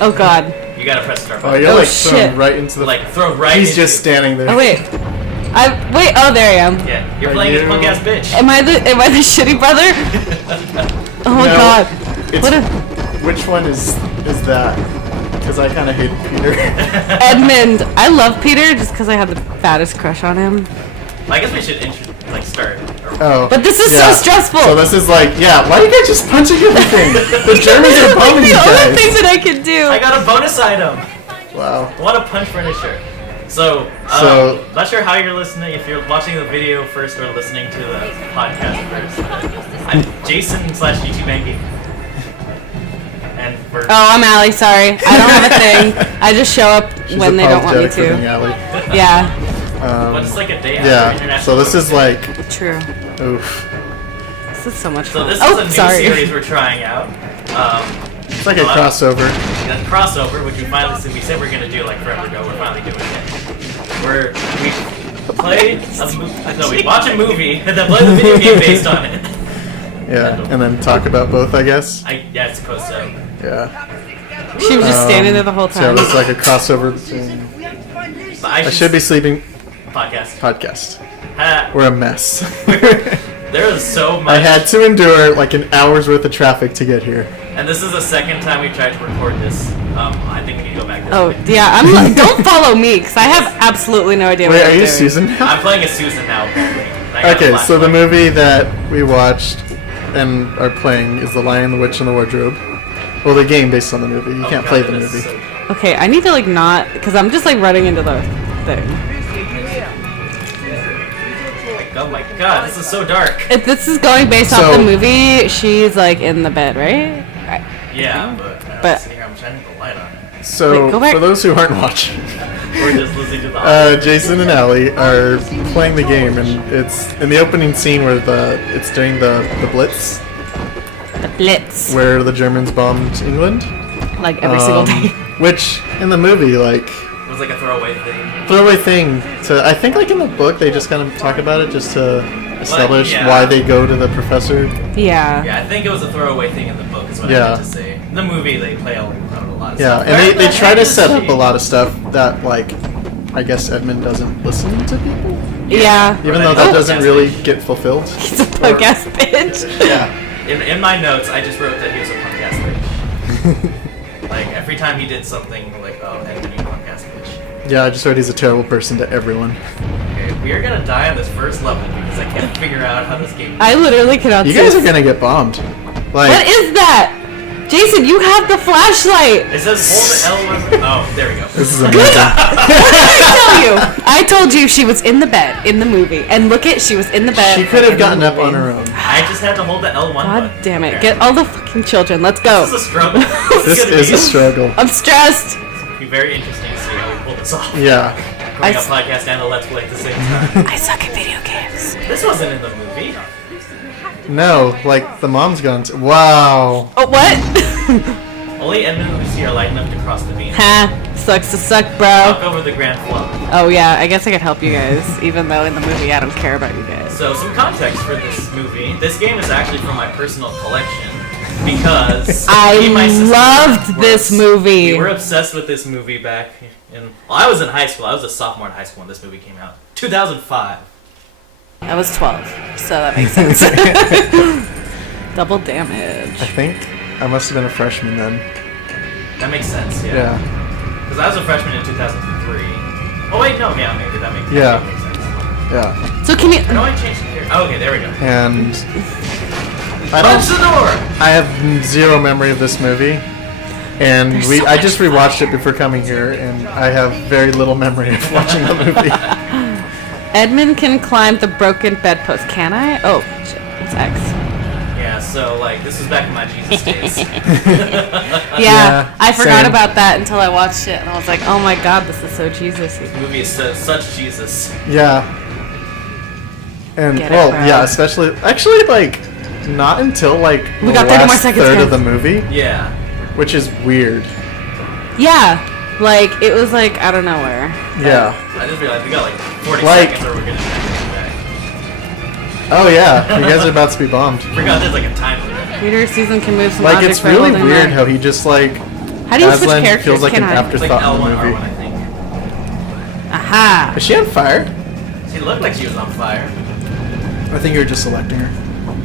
Oh god. You gotta press start Oh, button. you're like shit. thrown right into the... Like, throw right He's into just standing there. Oh wait. Wait, oh there I am. Yeah, you're Are playing this you- punk ass bitch. Am I the shitty brother? Oh my No, god. it's- What a Which one is that? Because I kind of hate Peter. Edmund. I love Peter just because I have the fattest crush on him. I guess we should start. Oh. But this is yeah. so stressful. So this is like, yeah, why are you guys just punching everything? The Germans are like bombing the you only guys. thing that I can do. I got a bonus item. Wow. I want a punch finisher. So, not sure how you're listening, if you're watching the video first or listening to the podcast first. I'm Jason/Gtbandgeek. And we're... Oh, I'm Allie, sorry. I don't have a thing. I just show up She's when they don't want me apologetic for being to. Allie. Yeah, But it's like a day after Yeah, International so this is Women's Day. like, true. oof. This is so much So fun. this Oh, is a new sorry. series we're trying out. It's like a crossover. A crossover, which we said we're gonna do like forever ago. We're finally doing it. We watch a movie and then play the video game based on it. Yeah, and then talk about both, I guess. Yeah, I suppose so. Yeah. She was just standing there the whole So time. it's like a crossover between... But I should be sleeping podcast. We're a mess. There is so much. I had to endure like an hour's worth of traffic to get here. And this is the second time we tried to record this. I think we need to go back this Oh, way. yeah, I'm like, don't follow me, because I have absolutely no idea what Wait, I'm are you doing. Susan now? I'm playing as Susan now, apparently. I got a Okay, so the flashlight. movie that we watched and are playing is The Lion, the Witch, and the Wardrobe. Well, the game based on the movie. You can't God, play the that is movie. so- Okay, I need to like not, because I'm just like running into the thing. Oh my god, this is so dark. If this is going based off the movie, she's like in the bed, right? Yeah, But- see here, I'm shining the light on it. So, Wait, go back. for those who aren't watching, We're just listening to the Jason and Allie are playing the game, and it's in the opening scene where it's during the Blitz, The Blitz. where the Germans bombed England. Like every single day. Which, in the movie, like, It was like a throwaway thing. throwaway thing to... I think, like, in the book, they just kind of talk about it just to establish yeah. why they go to the professor. Yeah. Yeah, I think it was a throwaway thing in the book, is what I Yeah. meant to say. In the movie, they play out a lot of Yeah, stuff. and they try to Where the set heck up is a lot of she? stuff that, like, I guess Edmund doesn't listen to people. Yeah. Even though that doesn't really get fulfilled. He's a punk ass bitch. Yeah. In my notes, I just wrote that he was a punk ass bitch. Like, every time he did something, like, oh, and then you punk ass bitch. Yeah, I just heard he's a terrible person to everyone. Okay, we are gonna die on this first level because I can't figure out how this game. I literally cannot You see. guys are gonna get bombed. Like, What is that? Jason, you have the flashlight. It says hold L1. Oh, there we go. this is amazing. What did I tell you? I told you she was in the bed in the movie. And look she was in the bed. She could have in the gotten up movie. on her own. I just had to hold the L1 God button. damn it. Okay. Get all the fucking children. Let's go. This is a struggle. This is a struggle. I'm stressed. It'll be very interesting to see how we pull this off. Yeah. Doing a podcast and a Let's Play at the same time. I suck at video games. This wasn't in the movie. No, like, the mom's gone to... Wow. Oh, what? Only Edmund and Lucy are light enough to cross the beam. Ha. Sucks to suck, Talk bro. over the grand flow. Oh, yeah. I guess I could help you guys. Even though in the movie I don't care about you guys. So, some context for this movie. This game is actually from my personal collection. Because I me and my sister loved were this movie. We were obsessed with this movie back in... Well, I was in high school. I was a sophomore in high school when this movie came out. 2005. I was 12, so that makes sense. Double damage. I think I must have been a freshman then. That makes sense, yeah. Yeah. Because I was a freshman in 2003. Oh, wait, no, yeah, maybe that makes, Yeah. that makes sense. Yeah. So can you... How do I change the here? Oh, okay, there we go. And... Punch the door! I have zero memory of this movie. And There's so I much just rewatched it before coming here, and I have very little memory of watching the movie. Edmund can climb the broken bedpost. Can I? Oh, shit. It's X. Yeah, so, like, this was back in my Jesus days. Yeah, I forgot same. about that until I watched it, and I was like, oh my god, this is so Jesus-y. The movie is such Jesus. Yeah. And, Get it, well, bro. yeah, especially... Actually, like, not until, like, We the got 30 more last seconds, third guys. of the movie, Yeah. which is weird. Yeah, like, it was like out of nowhere. Yeah. I just realized we got, like, 40 Like- seconds or we're gonna have to come back. Oh, yeah. You guys are about to be bombed. Forgot there's, like, a time limit. Peter Susan can move some Like, objects it's by really holding weird them. how he just, like, How do you switch Aslan characters? feels like Can an I? It's like afterthought in the L1, movie. R1, I think. Aha! Is she on fire? She looked like she was on fire. I think you were just selecting her.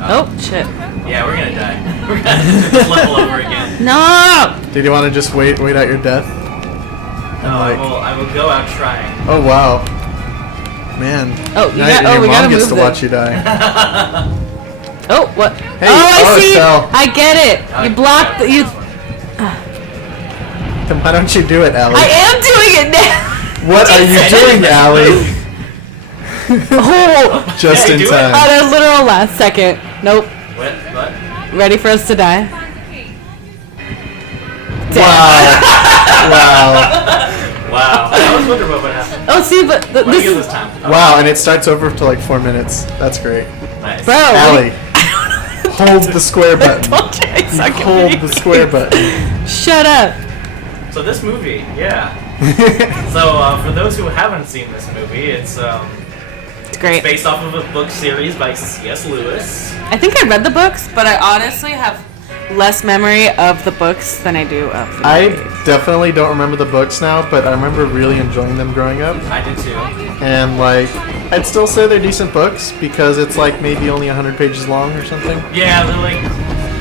Oh, shit. Yeah, we're gonna die. We're gonna do this level over again. No! Did you want to just wait out your death? No, I will go out trying. Oh wow, man. Oh, you Now got, your we mom gotta gets move to the... watch you die. Oh, what? Hey, I it see! fell. I get it! You blocked the... You... Then why don't you do it, Allie? I am doing it now! What are you doing, Allie? Oh! Just Yeah, in do it. time. At a literal last second. Nope. What? Ready for us to die? Wow. I was wondering what would happen. Oh, see, but Let me give this... this time. Wow, and it starts over to like 4 minutes. That's great. Nice. Bro! Allie, hold the square button. Told you I suck at Hold video the square games. button. Shut up. So this movie, yeah. So for those who haven't seen this movie, it's It's great. based off of a book series by C.S. Lewis. I think I read the books, but I honestly have less memory of the books than I do of the I movies. definitely don't remember the books now, but I remember really enjoying them growing up. I did too. And like, I'd still say they're decent books because it's like maybe only 100 pages long or something. Yeah,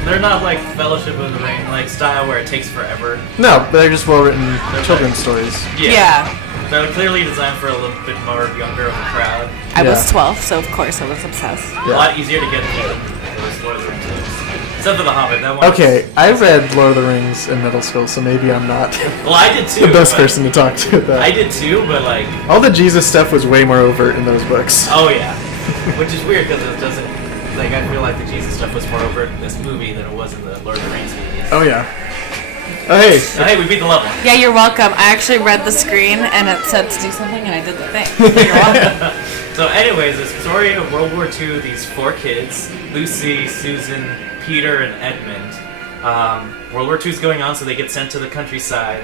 they're not like Fellowship of the Ring like style where it takes forever. No, but they're just well-written children's stories. Yeah. They're clearly designed for a little bit more younger of a crowd. I was Yeah. 12, so of course I was obsessed. A lot easier to get through than those Lord of the Rings books. Except for The Hobbit, that one. Okay, I read Lord of the Rings in middle school, so maybe I'm not Well, I did too. the best but- person to talk to about that. I did too, but like, All the Jesus stuff was way more overt in those books. oh yeah, which is weird because it doesn't. Like, I feel like the Jesus stuff was more overt in this movie than it was in the Lord of the Rings movies. Oh yeah. Oh hey. Oh, hey, we beat the level. Yeah, you're welcome. I actually read the screen and it said to do something and I did the thing. You're welcome. So, anyways, the story of World War II. These 4 kids: Lucy, Susan, Peter, and Edmund. World War II is going on, so they get sent to the countryside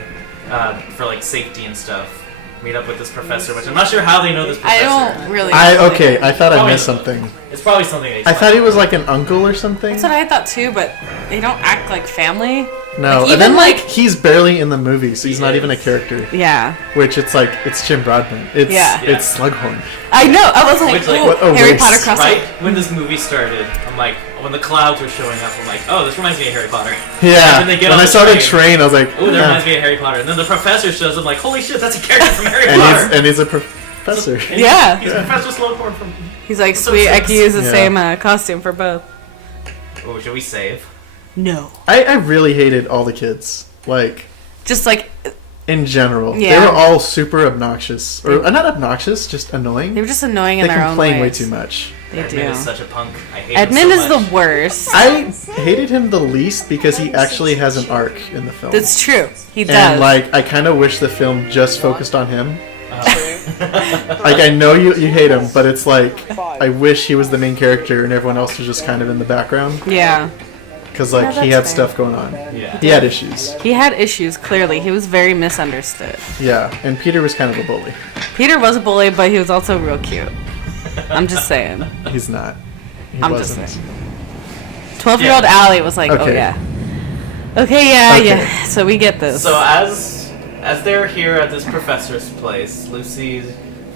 for like safety and stuff. Meet up with this professor, which I'm not sure how they know this professor. I don't really Okay, I thought I Probably- missed something. It's probably something they. I thought he was like an uncle or something. That's what I thought too, but they don't act like family. No, Like, and then even, like like- he's barely in the movie, so he's He not even a is. character. Yeah. Which it's like it's Jim Broadbent. It's Yeah. it's Slughorn. I know. I was like, Which, like, ooh, what a Harry waste. Potter crossover. Right when this movie started, I'm like, when the clouds were showing up, I'm like, oh, this reminds me of Harry Potter. Yeah. And then they get When on I the saw the train. train, I was like, Oh, that yeah. reminds me of Harry Potter. And then the professor shows up, like, holy shit, that's a character from Harry and Potter. he's a professor. And he's- Yeah. He's Professor Slughorn from. He's like, So sweet, I six. can use the Yeah. same costume for both. Oh, should we save? No. I really hated all the kids. Like Just like, in general, Yeah. they were all super obnoxious, or not obnoxious, just annoying. they were just annoying They in their own complain way ways. too much. They Edmund do. is such a punk. I hate Edmund him is so the much. worst. I hated him the least because he actually has an arc in the film. That's true. He does. And like, I kind of wish the film just focused on him. Uh, Like, I know you hate him, but it's like, I wish he was the main character and everyone else was just kind of in the background. Yeah. Because like Yeah, he that's had fair. stuff going on. yeah. He had issues. He had issues, clearly. He was very misunderstood. Yeah, and Peter was kind of a bully. Peter was a bully, but he was also real cute. I'm just saying. He's not. He I'm just wasn't. saying. 12-year-old Yeah. Allie was like, oh Okay. yeah. Okay, yeah, Okay. yeah. So we get this. So as they're here at this professor's place, Lucy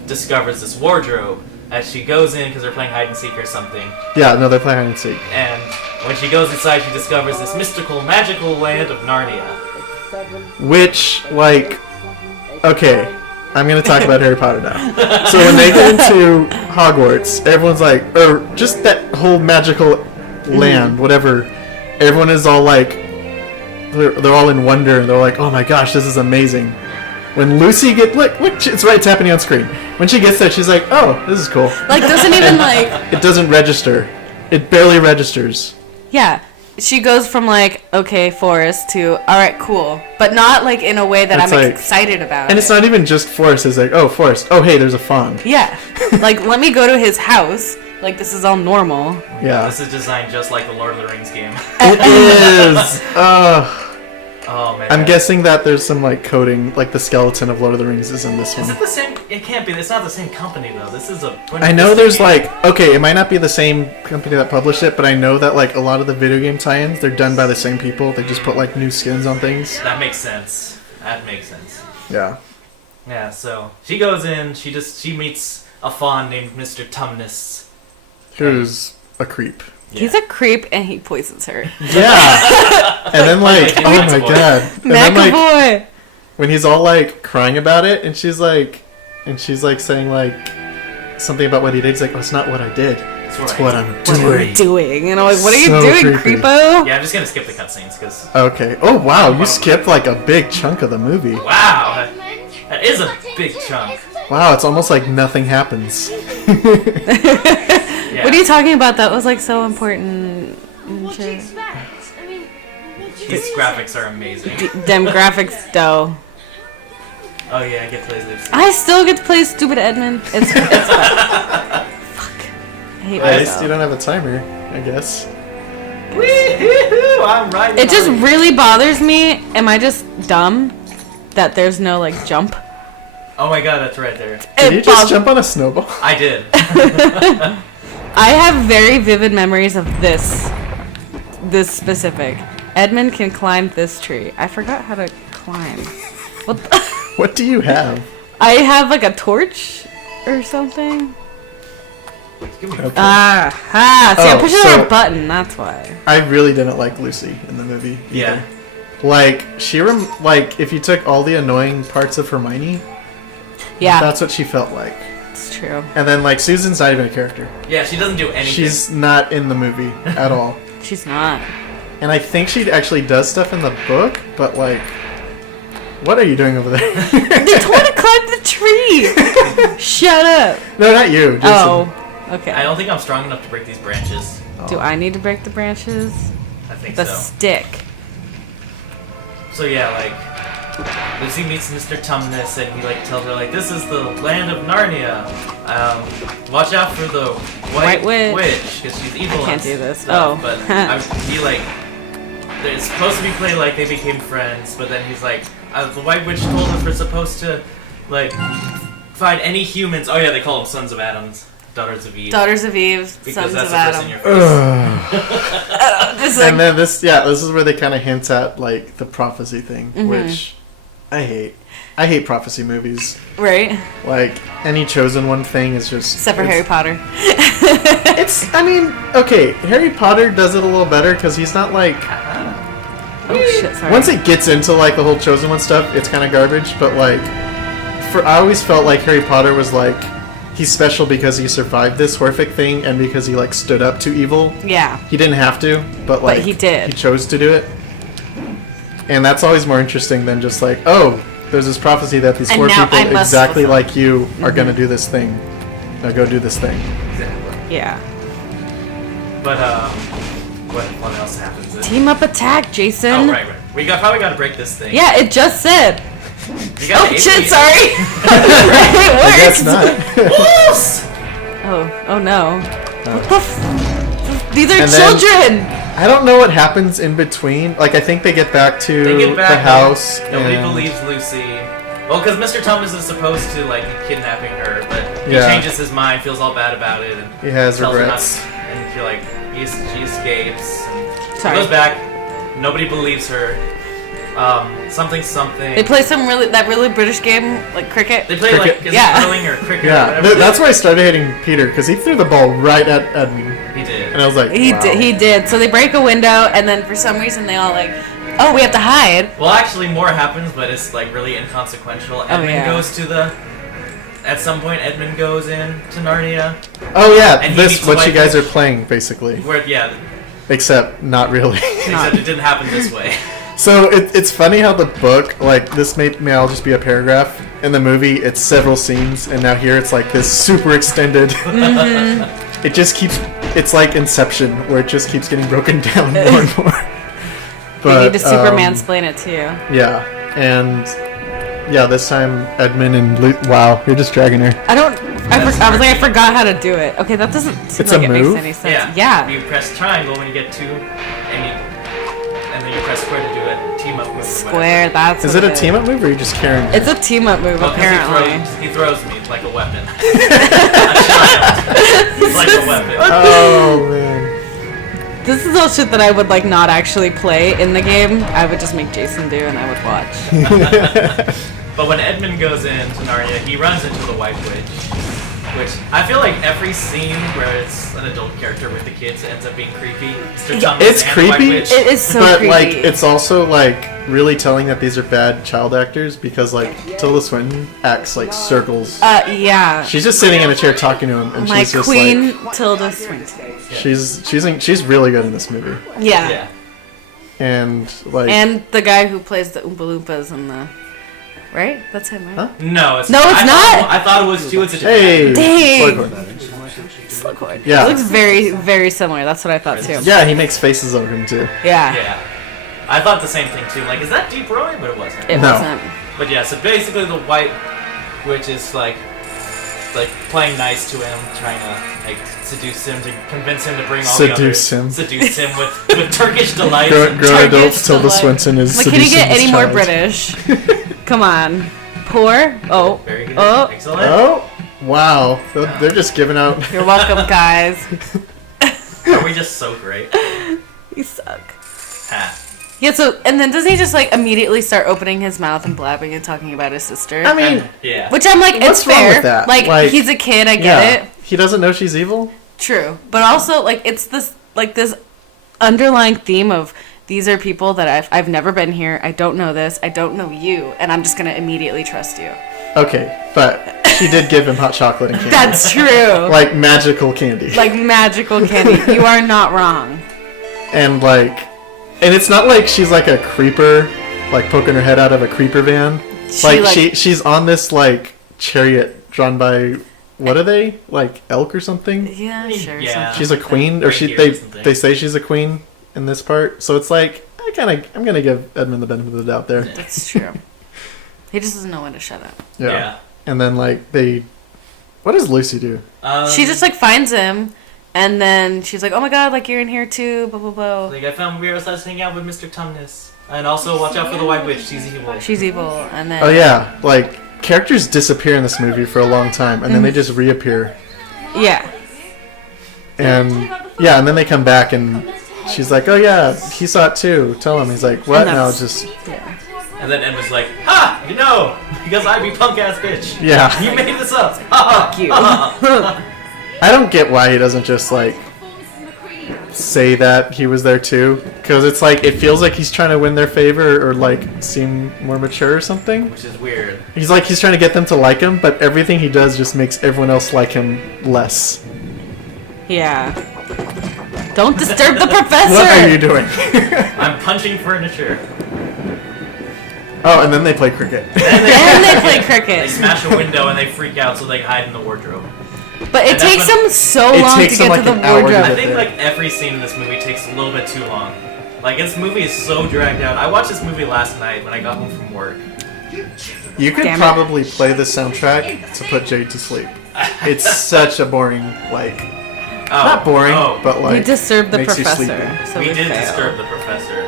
discovers this wardrobe as she goes in because they're playing hide and seek or something. Yeah, no, they're playing hide and seek. And when she goes inside, she discovers this mystical, magical land of Narnia. Which, like, okay, I'm gonna talk about Harry Potter now. So when they get into Hogwarts, everyone's like, or just that whole magical land, whatever. Everyone is all like, they're all in wonder, and they're like, oh my gosh, this is amazing. When Lucy look, it's right, it's happening on screen. When she gets there, she's like, oh, this is cool. like, doesn't even, like... It doesn't register. It barely registers. Yeah. She goes from, like, okay, forest to, alright, cool. But not, like, in a way that It's I'm like- excited about And it. it's not even just forest. It's like, oh, forest. Oh, hey, there's a fawn. Yeah. Like, let me go to his house. Like, this is all normal. Yeah. This is designed just like the Lord of the Rings game. It is. Oh man. I'm guessing that there's some like coding, like the skeleton of Lord of the Rings is in this one. Is it the same? It can't be. It's not the same company though. This is a. I know there's like, okay, it might not be the same company that published it, but I know that like a lot of the video game tie-ins, they're done by the same people. They just put like new skins on things. That makes sense. That makes sense. Yeah. Yeah. So she goes in. She meets a fawn named Mr. Tumnus. Who's a creep. Yeah. He's a creep and he poisons her. Yeah. And then like, oh my god. And then like, McAvoy. when he's all like crying about it, and she's like saying like something about what he did. He's like, oh, it's not what I did. It's what I'm doing. And I'm like, what are you So doing, creepy. creepo? Yeah, I'm just gonna skip the cutscenes because. Okay. Oh wow, you skipped like a big chunk of the movie. Wow, that is a big chunk. Wow, it's almost like nothing happens. Yeah. What are you talking about? That was like so important. What do you expect? I mean, These graphics are amazing. Dem graphics, though. Oh yeah, I get to play Lucy. I still get to play stupid Edmund. It's fun. Fuck. I hate At least myself. you don't have a timer, I guess. Woo-hoo-hoo, I'm riding. It just Harley. really bothers me. Am I just dumb that there's no like jump? Oh my god, that's right there. Did you just jump on a snowball? I did. I have very vivid memories of this specific. Edmund can climb this tree. I forgot how to climb. What? What do you have? I have like a torch or something. Give me Okay. See, I'm Oh, pushing so- the wrong button. That's why. I really didn't like Lucy in the movie. Either. Yeah. Like like if you took all the annoying parts of Hermione, Yeah, that's what she felt like. it's true. And then like Susan's not even a character. Yeah, she doesn't do anything. She's not in the movie at all. She's not. And I think she actually does stuff in the book, but like, what are you doing over there? They told me to climb the tree. Shut up. No, not you. Jason. Oh, okay. I don't think I'm strong enough to break these branches. Do I need to break the branches? I think The so. stick. So yeah, like Lucy meets Mr. Tumnus, and he like tells her like, "This is the land of Narnia. Watch out for the White White Witch." because she's evil." I can't and do this. stuff. Oh. But he like, it's supposed to be played like they became friends, but then he's like, the White Witch told us we're supposed to like find any humans. Oh yeah, they call them sons of Adams, daughters of Eve. Daughters of Eve, because sons that's of the first in Adam. your face. Just like, And then this is where they kind of hint at like the prophecy thing, which I hate. I hate prophecy movies. right? Like any chosen one thing is just Except for Harry Potter. I mean, okay, Harry Potter does it a little better because he's not like. Oh shit! Sorry. Once it gets into like the whole chosen one stuff, it's kind of garbage. But like, I always felt like Harry Potter was like he's special because he survived this horrific thing and because he like stood up to evil. Yeah. He didn't have to, but like he did. He chose to do it, and that's always more interesting than just like, oh, there's this prophecy that these And four now people I must exactly fulfill. like you are gonna do this thing. Now go do this thing. Exactly. Yeah. But what else happens? Team up attack, Jason. Oh right. We probably got to break this thing. Yeah, it just said. You got Oh the shit! HP. Sorry. I it guess works. not. Wolves! Oh no. What the These are And then- children. I don't know what happens in between. Like I think they get back to They get back. the house. Nobody and- believes Lucy. Well, because Mr. Tumnus is supposed to like be kidnapping her, but he Yeah. changes his mind, feels all bad about it, and He has tells her regrets. not, and you're like, she escapes. And Sorry. She goes back. Nobody believes her. Something. They play that really British game like cricket. They play like is Yeah. it curling or cricket or Yeah, whatever. that's why I started hating Peter because he threw the ball right at me, He did. and I was like, He wow. did. He did. So they break a window, and then for some reason they all like, oh, we have to hide. Well, actually, more happens, but it's like really inconsequential. Edmund yeah. goes to the. At some point, Edmund goes in to Narnia. Oh yeah, And he this meets what the you White guys are Witch. playing basically, Where except not really. except it didn't happen this way. So it's funny how the book, like this may all just be a paragraph. In the movie, it's several scenes, and now here it's like this super extended. Mm-hmm. It just keeps. It's like Inception, where it just keeps getting broken down more and more. They need to Superman um, explain it too. Yeah, and yeah, this time Edmund and Luke. Wow, you're just dragging her. I don't. I was like, I forgot how to do it. Okay, that doesn't seem It's like a it move? makes any sense. Yeah. Yeah. You press triangle when you get to, and and then you press square to do a team-up move. Square, that's Is what it a team-up move or are you just carrying it? It's a team-up move, apparently. He throws me like a weapon. A child. Like a weapon. Oh, man. This is all shit that I would like not actually play in the game. I would just make Jason do, and I would watch. But when Edmund goes into Narnia, he runs into the White Witch. Which, I feel like every scene where it's an adult character with the kids ends up being creepy. Mr. Thomas It's and creepy. The White Witch. It is so But, creepy. like, it's also, like, really telling that these are bad child actors because, like, Tilda Swinton acts like circles. Yeah. She's just sitting in a chair talking to him, and My she's just queen, like, Tilda Swinton. she's really good in this movie. Yeah. Yeah. And, like... And the guy who plays the Oompa Loompas in the... Right? That's him, right? Huh? No, it's No, it's not! I thought it was too. It's a Hey! Dang! Slughorn. Slughorn. Yeah. It looks very, very similar. That's what I thought, too. Yeah, he makes faces of him, too. Yeah. Yeah. I thought the same thing, too. Like, is that Deep Roy? But it wasn't. It No. wasn't. But yeah, so basically the White Witch is like playing nice to him, trying to like seduce him, to convince him to bring all Seduce the him. others. Seduce him with Turkish delights. Grown Turkish adults, Tilda delight. Swinton is Like, can you seducing get this any more child. British? Come on. Poor? Oh. Very good. Oh. Excellent. Oh, wow. They're just giving out... You're welcome, guys. Are we just so great? You suck. Ha. Yeah, so, and then doesn't he just, like, immediately start opening his mouth and blabbing and talking about his sister? I mean, Yeah. Which I'm like, What's it's wrong fair. with that? Like, Like, he's a kid, I get yeah. it. He doesn't know she's evil? True. But also, like, it's this, like, this underlying theme of these are people that I've never been here, I don't know this, I don't know you, and I'm just gonna immediately trust you. Okay, but she did give him hot chocolate and candy. That's true. Like magical candy. Like magical candy. You are not wrong. And like, and it's not like she's like a creeper, like poking her head out of a creeper van. She's on this like chariot drawn by, what are they? Like elk or something? Yeah, sure. Yeah. something She's a like queen, or Reindeer or something. they say she's a queen in this part. So it's like I'm gonna give Edmund the benefit of the doubt there. that. That's true. He just doesn't know when to shut up. Yeah. And then like what does Lucy do? She just like finds him, and then she's like, "Oh my god, like you're in here too." Blah blah blah. Like I found weird. I was hanging out with Mr. Tumnus, and also watch out for the White Witch. She's evil. She's evil, and then Oh yeah, like characters disappear in this movie for a long time, and then they just reappear. yeah. And yeah, and then they come back, and she's like, "Oh yeah, he saw it too. Tell him." He's like, "What?" And No, that's- just And then Ed was like, "Ha! You know, because I be punk ass bitch. yeah. You made this up. Ha Fuck you. I don't get why he doesn't just like say that he was there too, because it's like it feels like he's trying to win their favor or like seem more mature or something. Which is weird. He's trying to get them to like him, but everything he does just makes everyone else like him less. Yeah. Don't disturb the professor. What are you doing? I'm punching furniture. Oh, and then they play cricket. And they play They cricket. smash a window and they freak out, so they hide in the wardrobe. But it And that's takes when- them so It long to takes them get like to an the hour to wardrobe. I get think there. like every scene in this movie takes a little bit too long. Like this movie is so dragged out. I watched this movie last night when I got home from work. You could Damn it. probably play the soundtrack to put Jade to sleep. It's such a boring, like, Oh, not boring, oh, but like We disturbed the makes you professor. sleepy. So we did failed. disturb the professor.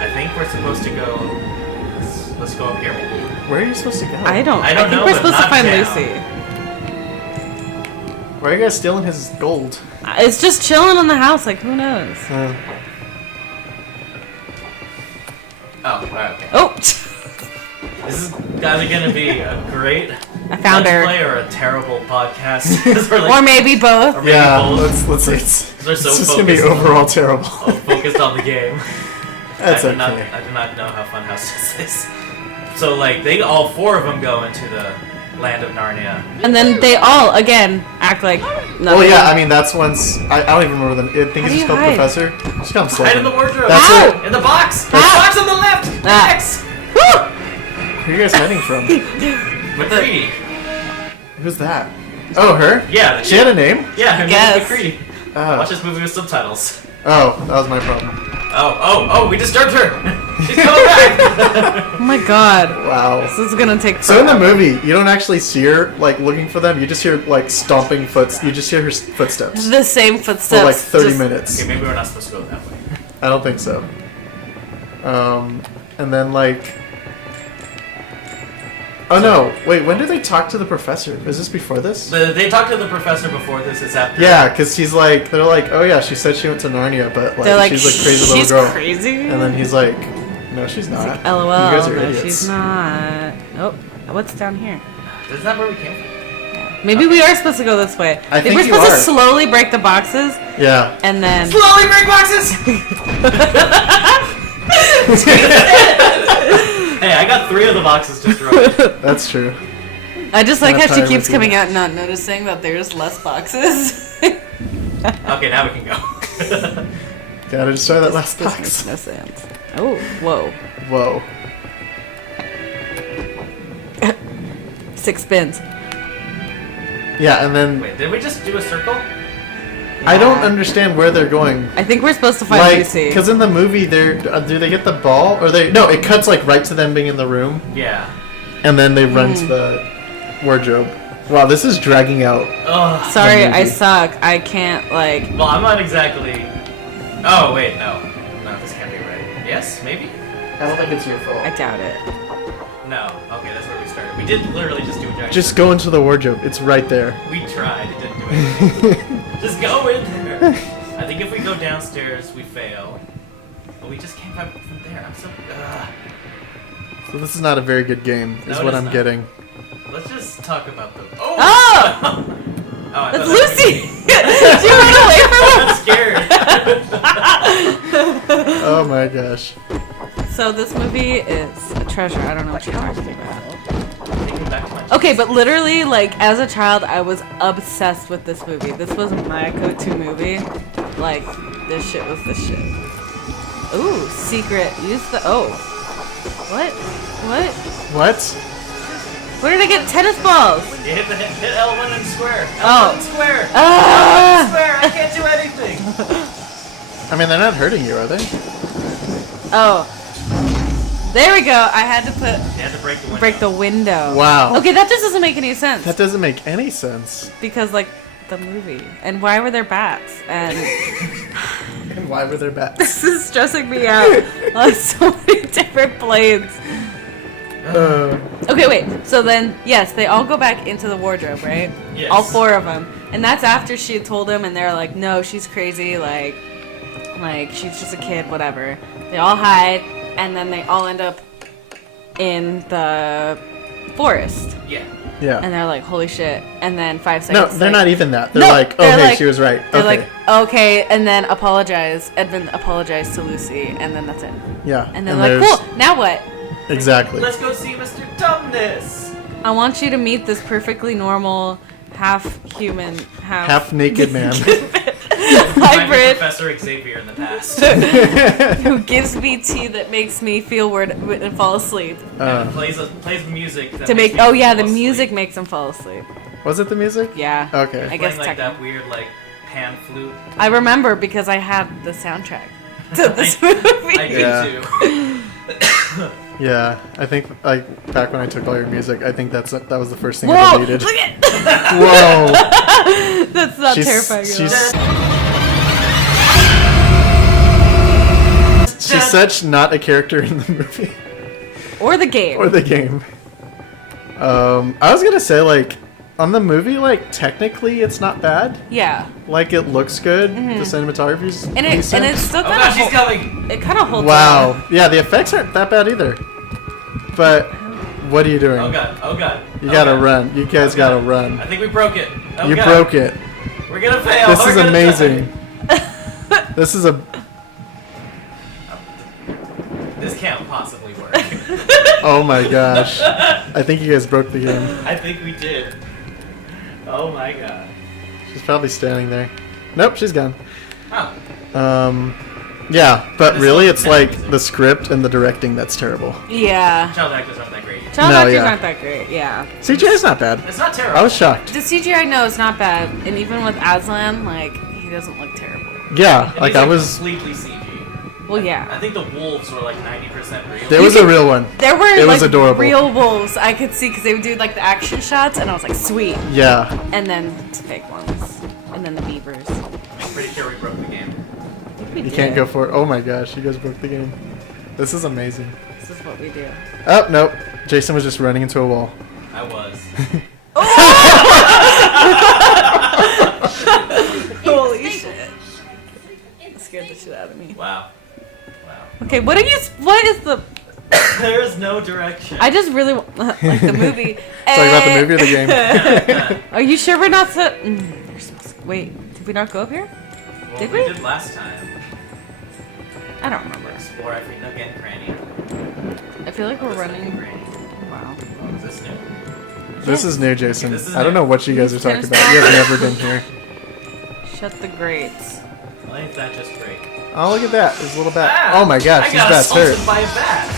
I think we're supposed to go. Let's go up here. Maybe. Where are you supposed to go? I don't I don't think know, we're but supposed to not find down. Lucy. Why are you guys stealing his gold? It's just chilling in the house. Like, who knows? Oh, right, okay. Oh, This is either gonna be a great I found Let's her. Play or a terrible podcast. 'Cause we're like, Or maybe both. or maybe Yeah, both. let's it's 'Cause we're so it's just gonna be focused on- overall terrible. Focused on the game. That's I do okay. not know how Funhouse does this. So like they all four of them go into the land of Narnia. And then they all, again, act like nothing. Well, yeah, I mean that's once I don't even remember them. I think How he's do just you called hide? Professor. Just call him Hide in the Slogan. wardrobe. That's How? it. In the box. The How? box on the left. Ah. Next. Woo! Who are you guys hiding from? McCready. Who's that? Oh, her? Yeah. The She had a name? Yeah, her name Yes. is McCready. Watch this movie with subtitles. Oh, that was my problem. Oh, we disturbed her. She's coming back. Oh my god. Wow. This is gonna take So in the forever. movie, you don't actually see her like looking for them. You just hear like stomping foots. You just hear her footsteps The same for footsteps. like 30 just- minutes. Okay, maybe we're not supposed to go that way. I don't think so. And then like, oh no, wait, when do they talk to the professor? Is this before this? They talked to the professor before this. It's after. Yeah, because he's like, they're like, oh yeah, she said she went to Narnia, but like, she's like crazy little girl. She's crazy. And then he's like, no, she's not. Like, LOL, you guys are no, idiots. she's not. Oh, what's down here? Is that where we came from? Maybe we are supposed to go this way. I think we're you supposed are. to slowly break the boxes, Yeah. and then Slowly break boxes! Hey, I got 3 of the boxes destroyed. That's true. I just like That's how she how I keeps would do coming it. out and not noticing that there's less boxes. Okay, now we can go. Gotta destroy that last This box. makes no sense. Oh, whoa. Whoa. 6 spins. Yeah, and then Wait, did we just do a circle? I don't Yeah. understand where they're going. I think we're supposed to find Like, Lucy. because in the movie, do they get the ball or they? No, it cuts like right to them being in the room, Yeah. and then they run to the wardrobe. Wow, this is dragging out. Ugh. Sorry, the I movie. suck. I can't, like... Well, I'm not exactly. Oh wait, no. No, this can't be right. Yes, maybe. I don't think it's your fault. I doubt it. No. Okay, that's where we started. We did literally just do a giant. Just go into the wardrobe. It's right there. We tried. It didn't do anything. Just go in there. I think if we go downstairs, we fail. But we just came back from there. I'm so. So this is not a very good game, is No, it what is I'm not. getting. Let's just talk about the. Oh! Oh! Oh, I That's thought that was Lucy! me. She ran away from I'm scared. Oh my gosh. So this movie is a treasure. I don't know what you're talking about. Take me back to my Okay, but literally, like, as a child, I was obsessed with this movie. This was my go-to movie. Like, this shit was the shit. Ooh, secret. Use the... Oh. What? What? What? Where did I get tennis balls? You hit L1 and square. Oh. L1 and square. Ah! L1 and square. I can't do anything. I mean, they're not hurting you, are they? Oh. There we go. I had to You had to break the window. window. Wow. Okay, that just doesn't make any sense. That doesn't make any sense. Because, like, the movie. And why were there bats? And And why were there bats? this is stressing me out on so many different planes. Okay, wait. So then, yes, they all go back into the wardrobe, right? Yes. All 4 of them. And that's after she had told him, and they're like, no, she's crazy, like she's just a kid, whatever. They all hide, and then they all end up in the forest. Yeah. Yeah. And they're like, holy shit. And then 5 No, seconds they're like- not even that. They're No, like, oh, they're hey, like- she was right. They're Okay. like, okay, and then apologize. Edmund apologized to Lucy, and then that's it. Yeah. And then they're like, there's- cool, now what? Exactly. Let's go see Mr. Dumbness. I want you to meet this perfectly normal, half human, Half naked man. Find hybrid Professor Xavier in the past. who gives me tea that makes me feel weird and fall asleep. And plays music. That To makes make me oh yeah, the fall music asleep. makes him fall asleep. Was it the music? Yeah. Okay. I Playing guess like technically. that weird like pan flute. I remember because I have the soundtrack to this movie. I do Yeah. too. Yeah. I think like back when I took all your music, I think that was the first thing I Whoa! deleted. Look at Whoa. that's not terrifying at all. She's such not a character in the movie Or the game. or the game. I was gonna say like on the movie, like technically it's not bad. Yeah. Like it looks good. The cinematography's And it's still Oh kind god, of she's coming. it kind of holds Wow. up. Yeah, the effects aren't that bad either. But what are you doing? Oh god. Oh god. You Oh gotta god. run. You guys Oh gotta god. run. I think we broke it. Oh You god. broke it. We're gonna fail. This We're is gonna amazing. die. This is a. This can't possibly work. Oh my gosh. I think you guys broke the game. I think we did. Oh my god. She's probably standing there. Nope, she's gone. Oh. Yeah, but This really looks it's like amazing. the script and the directing that's terrible. Yeah. Child actors aren't that great. Child No, actors yeah. aren't that great. Yeah. CGI's not bad. It's not terrible. I was shocked. The CGI no, it's not bad, and even with Aslan, like he doesn't look terrible. Yeah, And like these I are was. completely CG. Well, I yeah. think the wolves were like 90% real. There was a real one. There were It like was adorable. real wolves I could see because they would do like the action shots, and I was like, sweet. Yeah. And then fake ones, and then the beavers. I'm pretty sure we broke the game. You can't go for it. Oh my gosh, you guys broke the game. This is amazing. This is what we do. Oh, nope. Jason was just running into a wall. I was. Holy shit. That scared the shit out of me. Wow. Okay, what is the... There is no direction. I just really like the movie. Talk about the movie or the game? Are you sure we're not Wait, did we not go up here? Well, Did we we? did last time. I don't remember. Explore every nook and cranny. I feel like we're This nook running... and cranny. Wow. Is this new? This is new, Jason. This is I don't new. know what you guys are talking Tennis about. You have never been here. Shut the grates. Well, ain't that just great? Oh, look at that. There's a little bat. Ah, Oh my gosh, I this got bat's assaulted hurt. by a bat.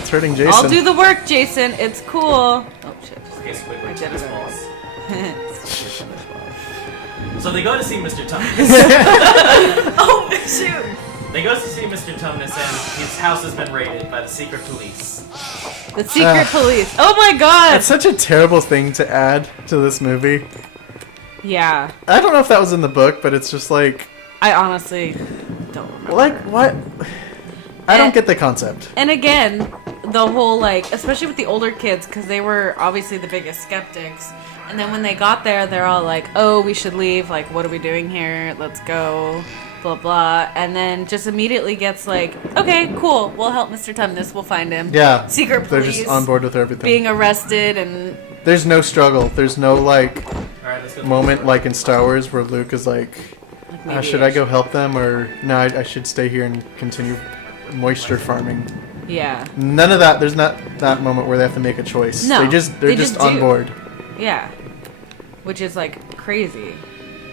It's hurting Jason. I'll do the work, Jason. It's cool. Oh, shit. Okay, Squidward, I did tennis it balls. So they go to see Mr. Tumnus. Oh, shoot. They go to see Mr. Tumnus and his house has been raided by the secret police. The secret police. Oh my god. That's such a terrible thing to add to this movie. Yeah. I don't know if that was in the book, but it's just like... I honestly don't remember. Like, what? I don't get the concept. And again, the whole, like, especially with the older kids, because they were obviously the biggest skeptics. And then when they got there, they're all like, oh, we should leave. Like, what are we doing here? Let's go. Blah, blah. And then just immediately gets like, okay, cool. We'll help Mr. Tumnus. We'll find him. Yeah. Secret They're police. just on board with everything. Being arrested and... There's no struggle. There's no, like, Alright, let's go. moment like in Star Wars where Luke is like, Like should I go help them? Or, no, I should stay here and continue moisture farming. Yeah. None of that. There's not that moment where they have to make a choice. No, They're they just just on do. board. Yeah. Which is, like, crazy.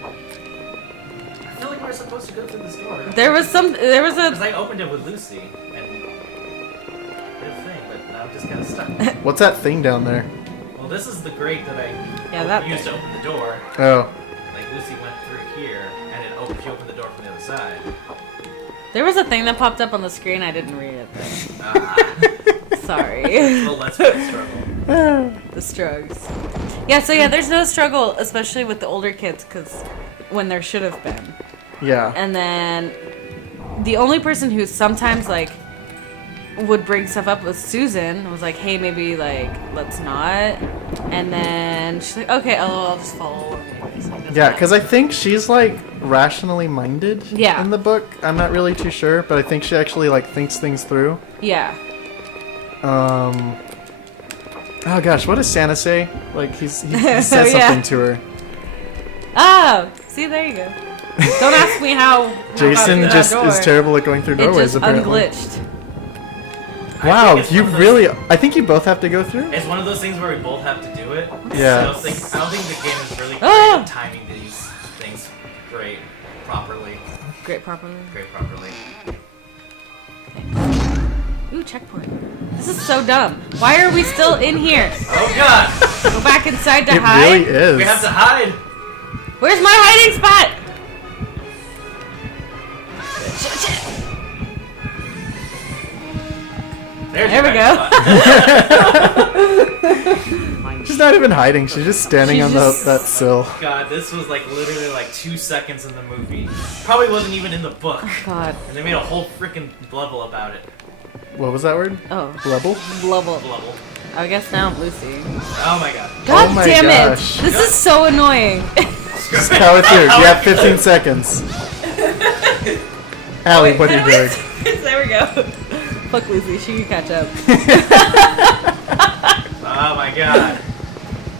I feel like we're supposed to go through this door. There was Because a... I opened it with Lucy and did a thing, but now I'm just kind of stuck. What's that thing down there? Well, this is the grate that Yeah, I that used thing. to open the door. Oh. Like Lucy went through here, and she opened the door from the other side. There was a thing that popped up on the screen. I didn't read it, though. Ah, Sorry. well, let's struggle. The strugs. Yeah, so yeah, there's no struggle, especially with the older kids, because when there should have been. Yeah. And then the only person who sometimes, like, would bring stuff up was Susan. Was like, hey, maybe, like, let's not. And then she's like, okay, I'll just follow along. Yeah, because I think she's like rationally minded Yeah. in the book. I'm not really too sure, but I think she actually like thinks things through. Yeah. Oh gosh, what does Santa say? Like he says Yeah. something to her. Oh, see, there you go. Don't ask me how. Jason how just that is door. terrible at going through It doorways. just Apparently. unglitched. Wow, I think it's you one of those- really? I think you both have to go through. It's one of those things where we both have to do it. Yeah. I don't think the game is really great Ah! at timing these things properly. Great properly. Ooh, checkpoint. This is so dumb. Why are we still in here? Oh god! Go back inside to It hide? really is. We have to hide! Where's my hiding spot? There we go. She's not even hiding. She's just standing She's on just- that sill. God, this was like literally like 2 seconds in the movie. Probably wasn't even in the book. God. And they made a whole freaking blubble about it. What was that word? Oh. Blubble? Blubble. Blubble. I guess now I'm Lucy. Oh my god. God Oh my damn gosh. it! This is so annoying. Just power through. You have 15 seconds. Allie, what are you doing? There we go. Fuck Lucy, she can catch up. Oh my god.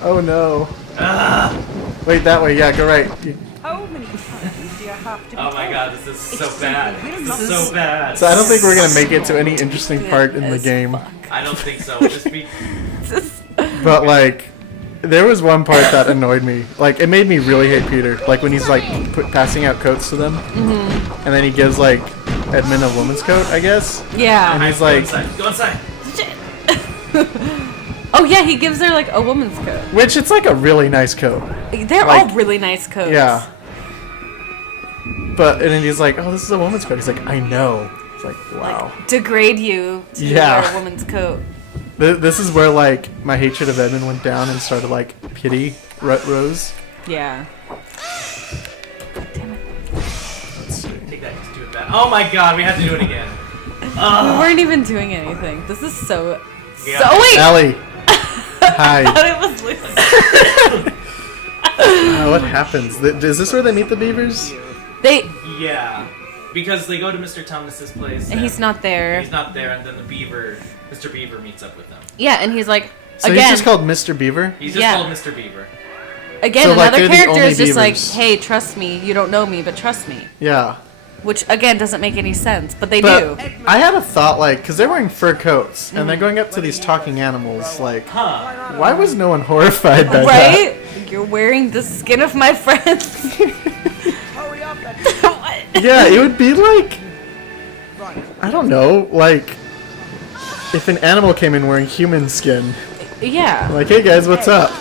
Oh no. Ah. Wait, that way. Yeah, go right. You- How many times do you have to Oh my god, this is so bad. This is so bad. So I don't think we're gonna make it to any interesting part in the As game. fuck. I don't think so. We'll just be. But like, there was one part that annoyed me. Like, it made me really hate Peter. Like when he's like passing out coats to them, and then he gives like Edmund a woman's coat, I guess. Yeah. And he's Go like, inside. Go inside. Oh yeah, he gives her like a woman's coat. which it's like a really nice coat. They're Like- all really nice coats. Yeah. But and then he's like, oh, this is a woman's coat. He's like, I know. It's like, wow. Degrade you to Yeah. wear a woman's coat. This is where like my hatred of Edmund went down and started like pity Rose. Yeah. Damn it. Let's see. Take that. Just do it back. Oh my god, we have to do it again. We weren't even doing anything. This is so... Yeah. So wait! Allie. I Hi. thought it was Lucy. What happens? Is this where they meet the beavers? Yeah. Because they go to Mr. Thomas's place. And he's not there. He's not there, and then Mr. Beaver meets up with them. Yeah, and he's like, So again... he's just called Mr. Beaver? He's just called Mr. Beaver. Again, So, like, another they're the character only is just like, beavers. hey, trust me. You don't know me, but trust me. Yeah. Which, again, doesn't make any sense, but they But do. I had a thought, like, because they're wearing fur coats, and they're going up to these talking animals, like, Huh. why was no one horrified by that? Right? You're wearing the skin of my friends. Hurry up and What? Yeah, it would be like, I don't know, like, if an animal came in wearing human skin, Yeah. like, hey guys, what's up?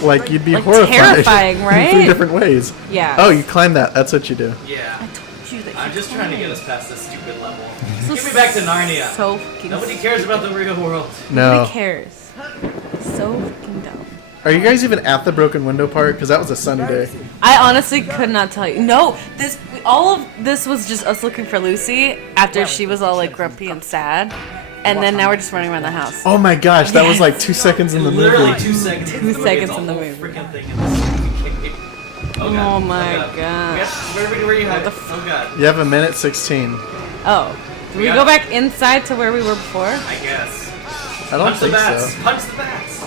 Like, you'd be Like, horrified. terrifying, in right? 3 different ways. Yeah. Oh, you climb that. That's what you do. Yeah. Dude, I'm just trying to get us past this stupid level. this Give is me back to Narnia. So fucking... Nobody cares about the real world. No. Nobody cares. So fucking dumb. Are you guys even at the broken window part? Because that was a sunny day. I honestly could not tell you. No, all of this was just us looking for Lucy after she was all like grumpy and sad, and then now we're just running around the house. Oh my gosh, that was like 2 seconds in the Literally movie. 2 seconds. 2 seconds in the movie. Freaking thing in this movie. Oh god. Oh my god. Where you at? Oh god. You have a minute 16. Oh, did we go back inside to where we were before? I guess. I don't Punch the think bats. so. Punch the bats.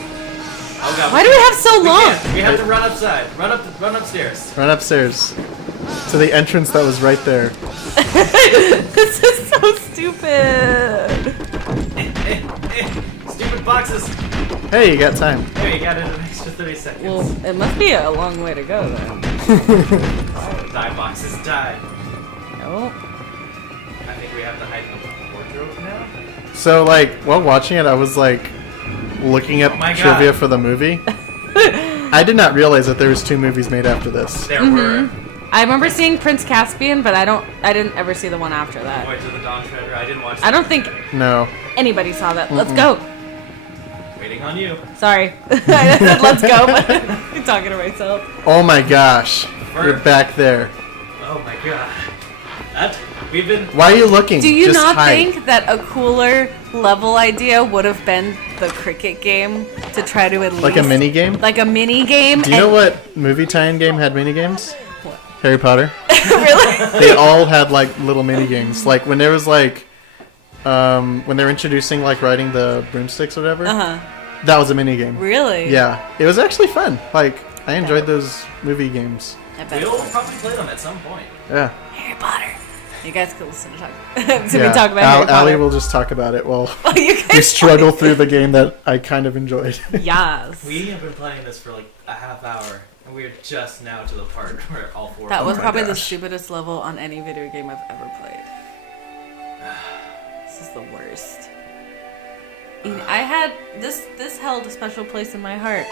Oh god. Why do we have so long? can't. We have to run upside. Run upstairs. Run upstairs to the entrance that was right there. This is so stupid. Stupid boxes. Hey, you got time. There, you got it an extra 30 seconds. Well, it must be a long way to go then. Die boxes, die. No. I think we have to hide in the wardrobe now. So, like, while watching it, I was like looking up Oh my trivia God. for the movie. I did not realize that there was 2 movies made after this. There were. I remember seeing Prince Caspian, but I didn't ever see the one after that. Voyage of the Dawn Treader. I didn't watch. I don't think No. anybody saw that. Let's go. Waiting on you. Sorry. I said let's go, but I'm talking to myself. Oh my gosh. You're back there. Oh my god. We've been. Why are you looking? Do you Just not hide. think that a cooler level idea would have been the cricket game to try to at least Like a mini game? like a mini game? Do you know what movie tie-in game had mini games? What? Harry Potter. Really? They all had like little mini games. Like when there was like when they were introducing like riding the broomsticks or whatever. Uh-huh. That was a mini game. Really? Yeah. It was actually fun. Like I enjoyed those movie games. I bet. We'll probably play them at some point. Yeah. Harry Potter. You guys can listen to talk. to Yeah. me talk about Harry Potter. Allie will just talk about it while Oh, you we guys struggle through the game that I kind of enjoyed. Yes. We have been playing this for like a half hour, and we're just now to the part where all 4 That of was us my probably the gosh. stupidest level on any video game I've ever played. This is the worst. I had this held a special place in my heart.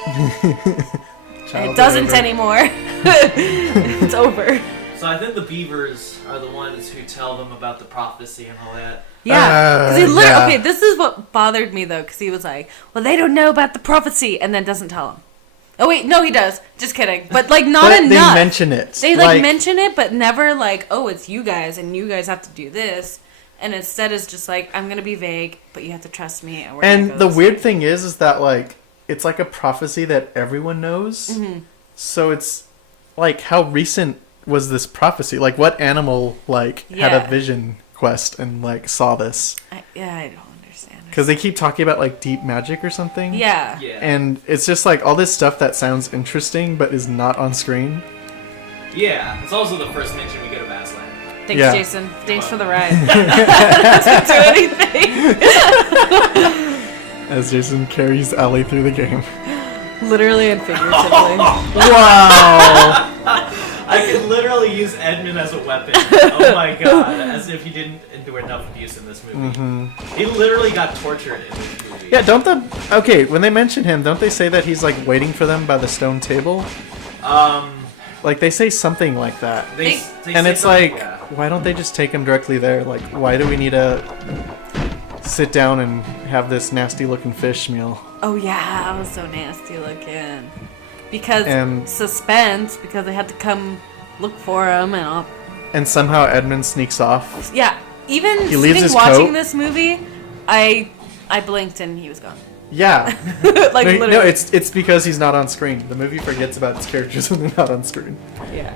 And it doesn't anymore. It's over. So I think the beavers are the ones who tell them about the prophecy and all that. Yeah, because he literally. yeah. Okay, this is what bothered me though, because he was like, "Well, they don't know about the prophecy," and then doesn't tell him. Oh wait, no, he does. Just kidding. But like, not But enough. they mention it. They like mention it, but never like, "Oh, it's you guys, and you guys have to do this." And instead, it's just like, "I'm gonna be vague, but you have to trust me." And, we're gonna And go the this weird way." thing is that like it's like a prophecy that everyone knows. Mm-hmm. So it's like how recent was this prophecy? Like what animal like had Yeah. a vision quest and like saw this? I don't understand. Because they keep talking about like deep magic or something. Yeah. Yeah. And it's just like all this stuff that sounds interesting but is not on screen. Yeah. It's also the first mention we get of Aslan. Thanks, Yeah. Jason. Thanks for the ride. Doesn't do anything. As Jason carries Allie through the game. Literally and figuratively. Wow! I could literally use Edmund as a weapon. Oh my god. As if he didn't endure enough abuse in this movie. He literally got tortured in this movie. Yeah, don't the... Okay, when they mention him, don't they say that he's like waiting for them by the stone table? Like they say something like that. They And say it's something, like, yeah. why don't they just take him directly there? Like, why do we need to sit down and have this nasty looking fish meal? Oh yeah, that was so nasty looking. Because And- suspense, because they had to come look for him and all. And somehow Edmund sneaks off. Yeah, Even He leaves sitting his watching coat. this movie, I blinked and he was gone. Yeah. Like No, literally. no, it's because he's not on screen. The movie forgets about its characters when they're not on screen. Yeah.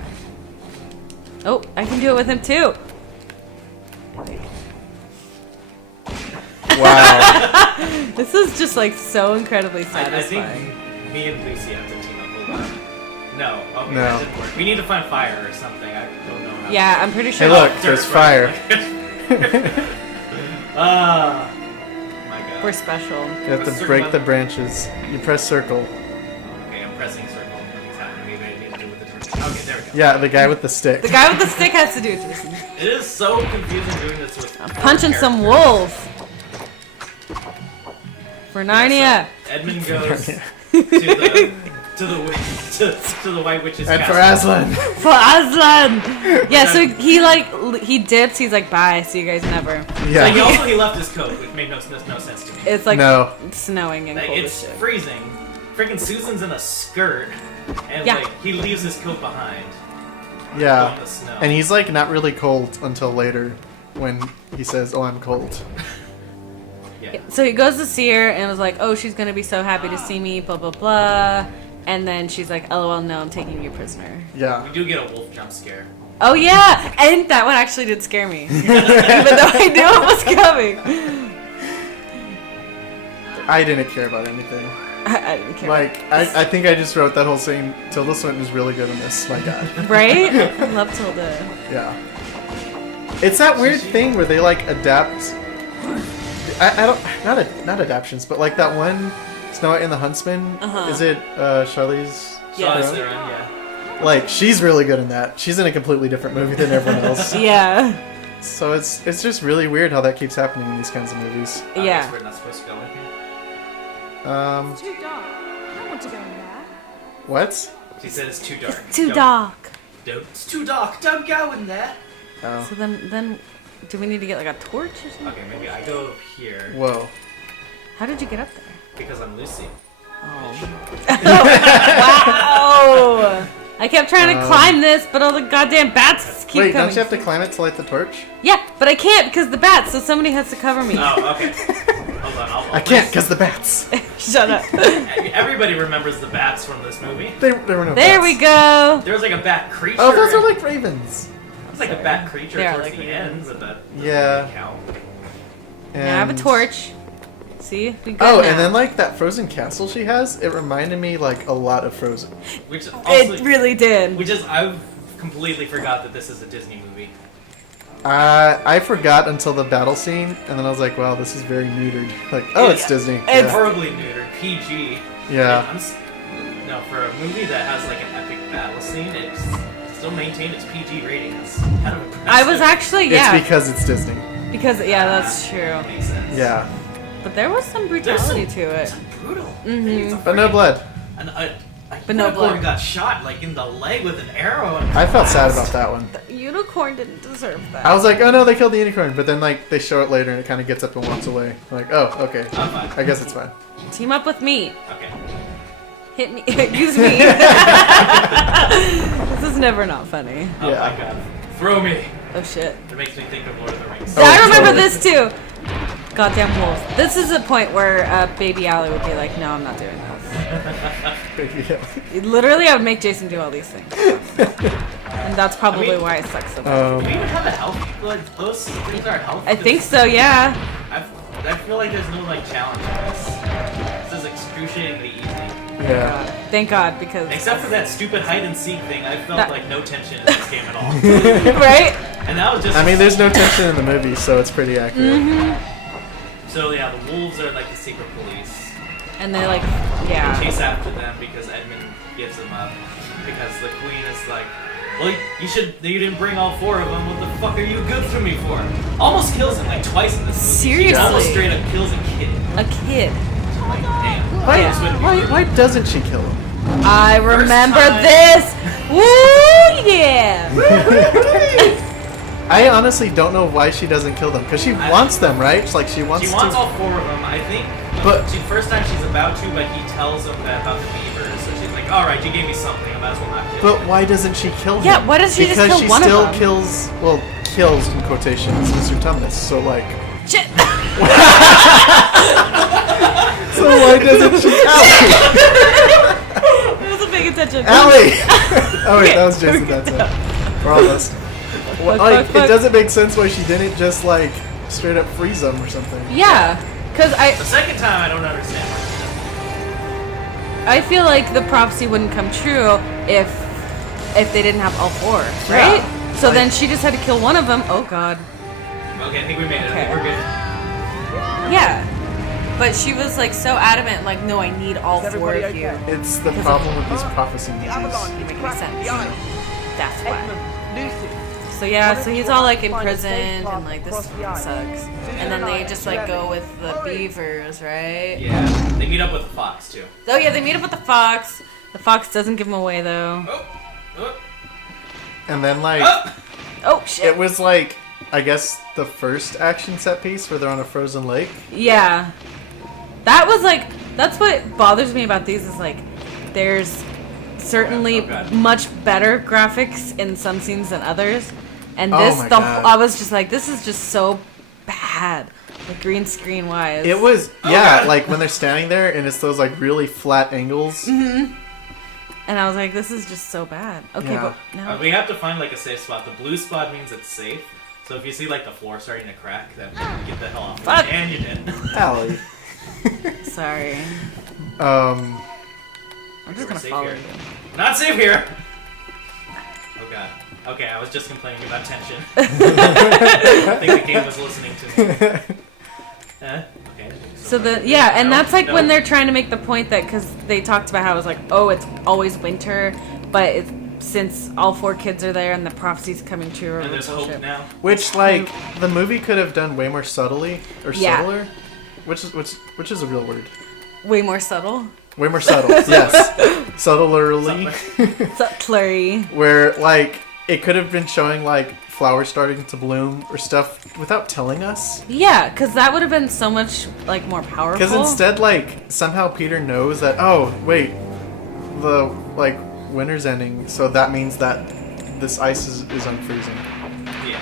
Oh, I can do it with him too. Wow. This is just like so incredibly I satisfying. think me and Lucy have to team up. Hold on. No. Okay, No. that didn't work. We need to find fire or something. I don't know how. Yeah, I'm pretty sure. Hey, look, Dirt, there's right. fire. My God. We're special. You have to break the branches. You press circle. Okay, I'm pressing circle. Nothing's happening. Maybe I need to do with the turn. Okay, there we go. Yeah, the guy with the stick. The guy with the stick has to do it, Jason. It is so confusing doing this with. I'm punching some characters. wolves. For Narnia. So Edmund goes to the White Witch's And for castle. Aslan. For Aslan! Yeah, so he dips, he's like, bye, see you guys never. Yeah. Like, he left his coat, which made no sense to me. It's like No. snowing and Like, cold it's as shit. freezing. Freaking Susan's in a skirt, and Yeah. like he leaves his coat behind. Yeah. On the snow. And he's like not really cold until later when he says, "Oh, I'm cold." Yeah. So he goes to see her and was like, oh, she's gonna be so happy to see me, blah, blah, blah. And then she's like, LOL, no, I'm taking you prisoner. Yeah. We do get a wolf jump scare. Oh, yeah! And that one actually did scare me. Even though I knew it was coming. I didn't care about anything. I didn't care. Like, I think I just wrote that whole scene. Tilda Swinton is really good in this. My God. Right? I love Tilda. Yeah. It's that weird thing where they like adapt. I don't not adaptations, but like that one Snow White and the Huntsman. Uh-huh. Is it Charlize? Yeah. Charlize Theron? Theron, yeah. Like she's really good in that. She's in a completely different movie than everyone else. Yeah. So it's just really weird how that keeps happening in these kinds of movies. I Yeah. guess we're not supposed to go in here. Too dark. I don't want to go in there. What? She said it's too dark. Too Don't- dark. It's too dark. Don't go in there. Oh. So then, do we need to get like a torch or something? Okay, maybe I go here Whoa. How did you get up there? because I'm Lucy. Wow! I kept trying to climb this, but all the goddamn bats keep Wait, coming. don't you have to climb it to light the torch? Yeah, but I can't because the bats, so somebody has to cover me. Oh, okay. Hold on. I'll I can't because the bats. Shut up. Everybody remembers the bats from this movie. There were no There bats. we go. There was like a bat creature. Oh, those are like ravens. It was like a bat creature They are towards like the ravens. end, but that Yeah. doesn't count. Now I have a And- torch. See? We good Oh, now. and then like that frozen castle she has, it reminded me like a lot of Frozen. Which also, It really did. which is I've completely forgot that this is a Disney movie. I forgot until the battle scene, and then I was like, wow, this is very neutered. Like, oh, it's Yeah. Disney. It's- Yeah. Horribly neutered, PG. Yeah. No, for a movie that has like an epic battle scene, it's still maintained its PG rating. It's kind of impressive. I was actually, yeah. It's because it's Disney. Because, yeah, that's true. Makes sense. Yeah. But there was some There's brutality some, to it. some brutal. Mhm. things. But no blood. And a But no unicorn blood. got shot like in the leg with an arrow. And I felt sad about that one. The unicorn didn't deserve that. I was like, oh no, they killed the unicorn. But then like they show it later, and it kind of gets up and walks away. I'm like, oh, okay. I'm fine. I guess it's fine. Team up with me. Okay. Hit me. Use me. This is never not funny. Oh Yeah. my god. Throw me. Oh shit. It makes me think of Lord of the Rings. Oh, I remember totally. this too. Goddamn wolves. This is a point where baby Allie would be like, no, I'm not doing this. Literally, I would make Jason do all these things. And that's probably I mean- why I suck so much. Do we even have a health? Like those things are health. I think so, yeah. I feel like there's no like challenge in this. This is excruciatingly easy. Yeah. Thank God, because... Except for that stupid hide and seek thing, I felt That- like no tension in this game at all. Right? And that was just. I mean, there's no tension in the movie, so it's pretty accurate. So yeah, the wolves are like the secret police. And they're like, They yeah. chase after them because Edmund gives them up. Because the queen is like, well, you didn't bring all four of them. What the fuck are you good for me for? Almost kills him like twice in this movie. Seriously? She almost straight up kills a kid. A kid. Like, damn. Why, Yeah. why doesn't she kill him? I remember time. this. Woo, yeah. I honestly don't know why she doesn't kill them, because she wants them, right? It's like she wants She wants to. all four of them, I think. But- First time she's about to, but he tells them that about the beavers, so she's like, alright, you gave me something, I might as well not kill But you. why doesn't she kill him? Yeah, why doesn't she just kill one of them? Because she still kills, well, kills in quotations, Mr. Tumnus. So like, Shit! so why doesn't she? I wasn't paying attention. Allie! Oh wait, that was Okay, Jason. That's it. For all of us. Well, like, fuck. it doesn't make sense why she didn't just like straight up freeze them or something. Yeah, because The second time, I don't understand. I feel like the prophecy wouldn't come true if they didn't have all four, right? Yeah. So then she just had to kill one of them. Oh god. Okay, I think we made it. I Okay. think we're good. Yeah. But she was like so adamant, like, no, I need all four of you. It's the problem with these prophecy movies. It makes no sense. Behind. That's why. Lucy. So yeah, so he's all like imprisoned and like this fucking sucks. And then they just like go with the beavers, right? Yeah, they meet up with the fox too. Oh yeah, they meet up with the fox. The fox doesn't give him away though. Oh, oh, And then like, Oh shit. it was like, I guess the first action set piece where they're on a frozen lake. Yeah. That was like, that's what bothers me about these is like, there's certainly Oh, God. much better graphics in some scenes than others. And Oh this, my God. I was just like, this is just so bad. Like green screen wise. It was, Oh, yeah, God. like when they're standing there and it's those like really flat angles. And I was like, this is just so bad. Okay, Yeah. but now. we have to find like a safe spot. The blue spot means it's safe. So if you see like the floor starting to crack, then get the hell off. Fuck. And you did. Allie. Sorry. Um, I'm just We're gonna safe follow here. you. Not safe here. Oh god. Okay, I was just complaining about tension. I think the game was listening to me. Okay. So and No, that's like no. when they're trying to make the point that, because they talked about how it was like, oh, it's always winter, but it's, since all four kids are there and the prophecy's coming true or And there's bullshit. hope now. which like the movie could have done way more subtly or Yeah. subtler, which is a real word. Way more subtle. Way more subtle, yes, subtlerly. Subtlery. Where like it could have been showing like flowers starting to bloom or stuff without telling us. Yeah, because that would have been so much like more powerful. Because instead, like somehow Peter knows that. Oh wait, the like winter's ending, so that means that this ice is unfreezing. Yeah.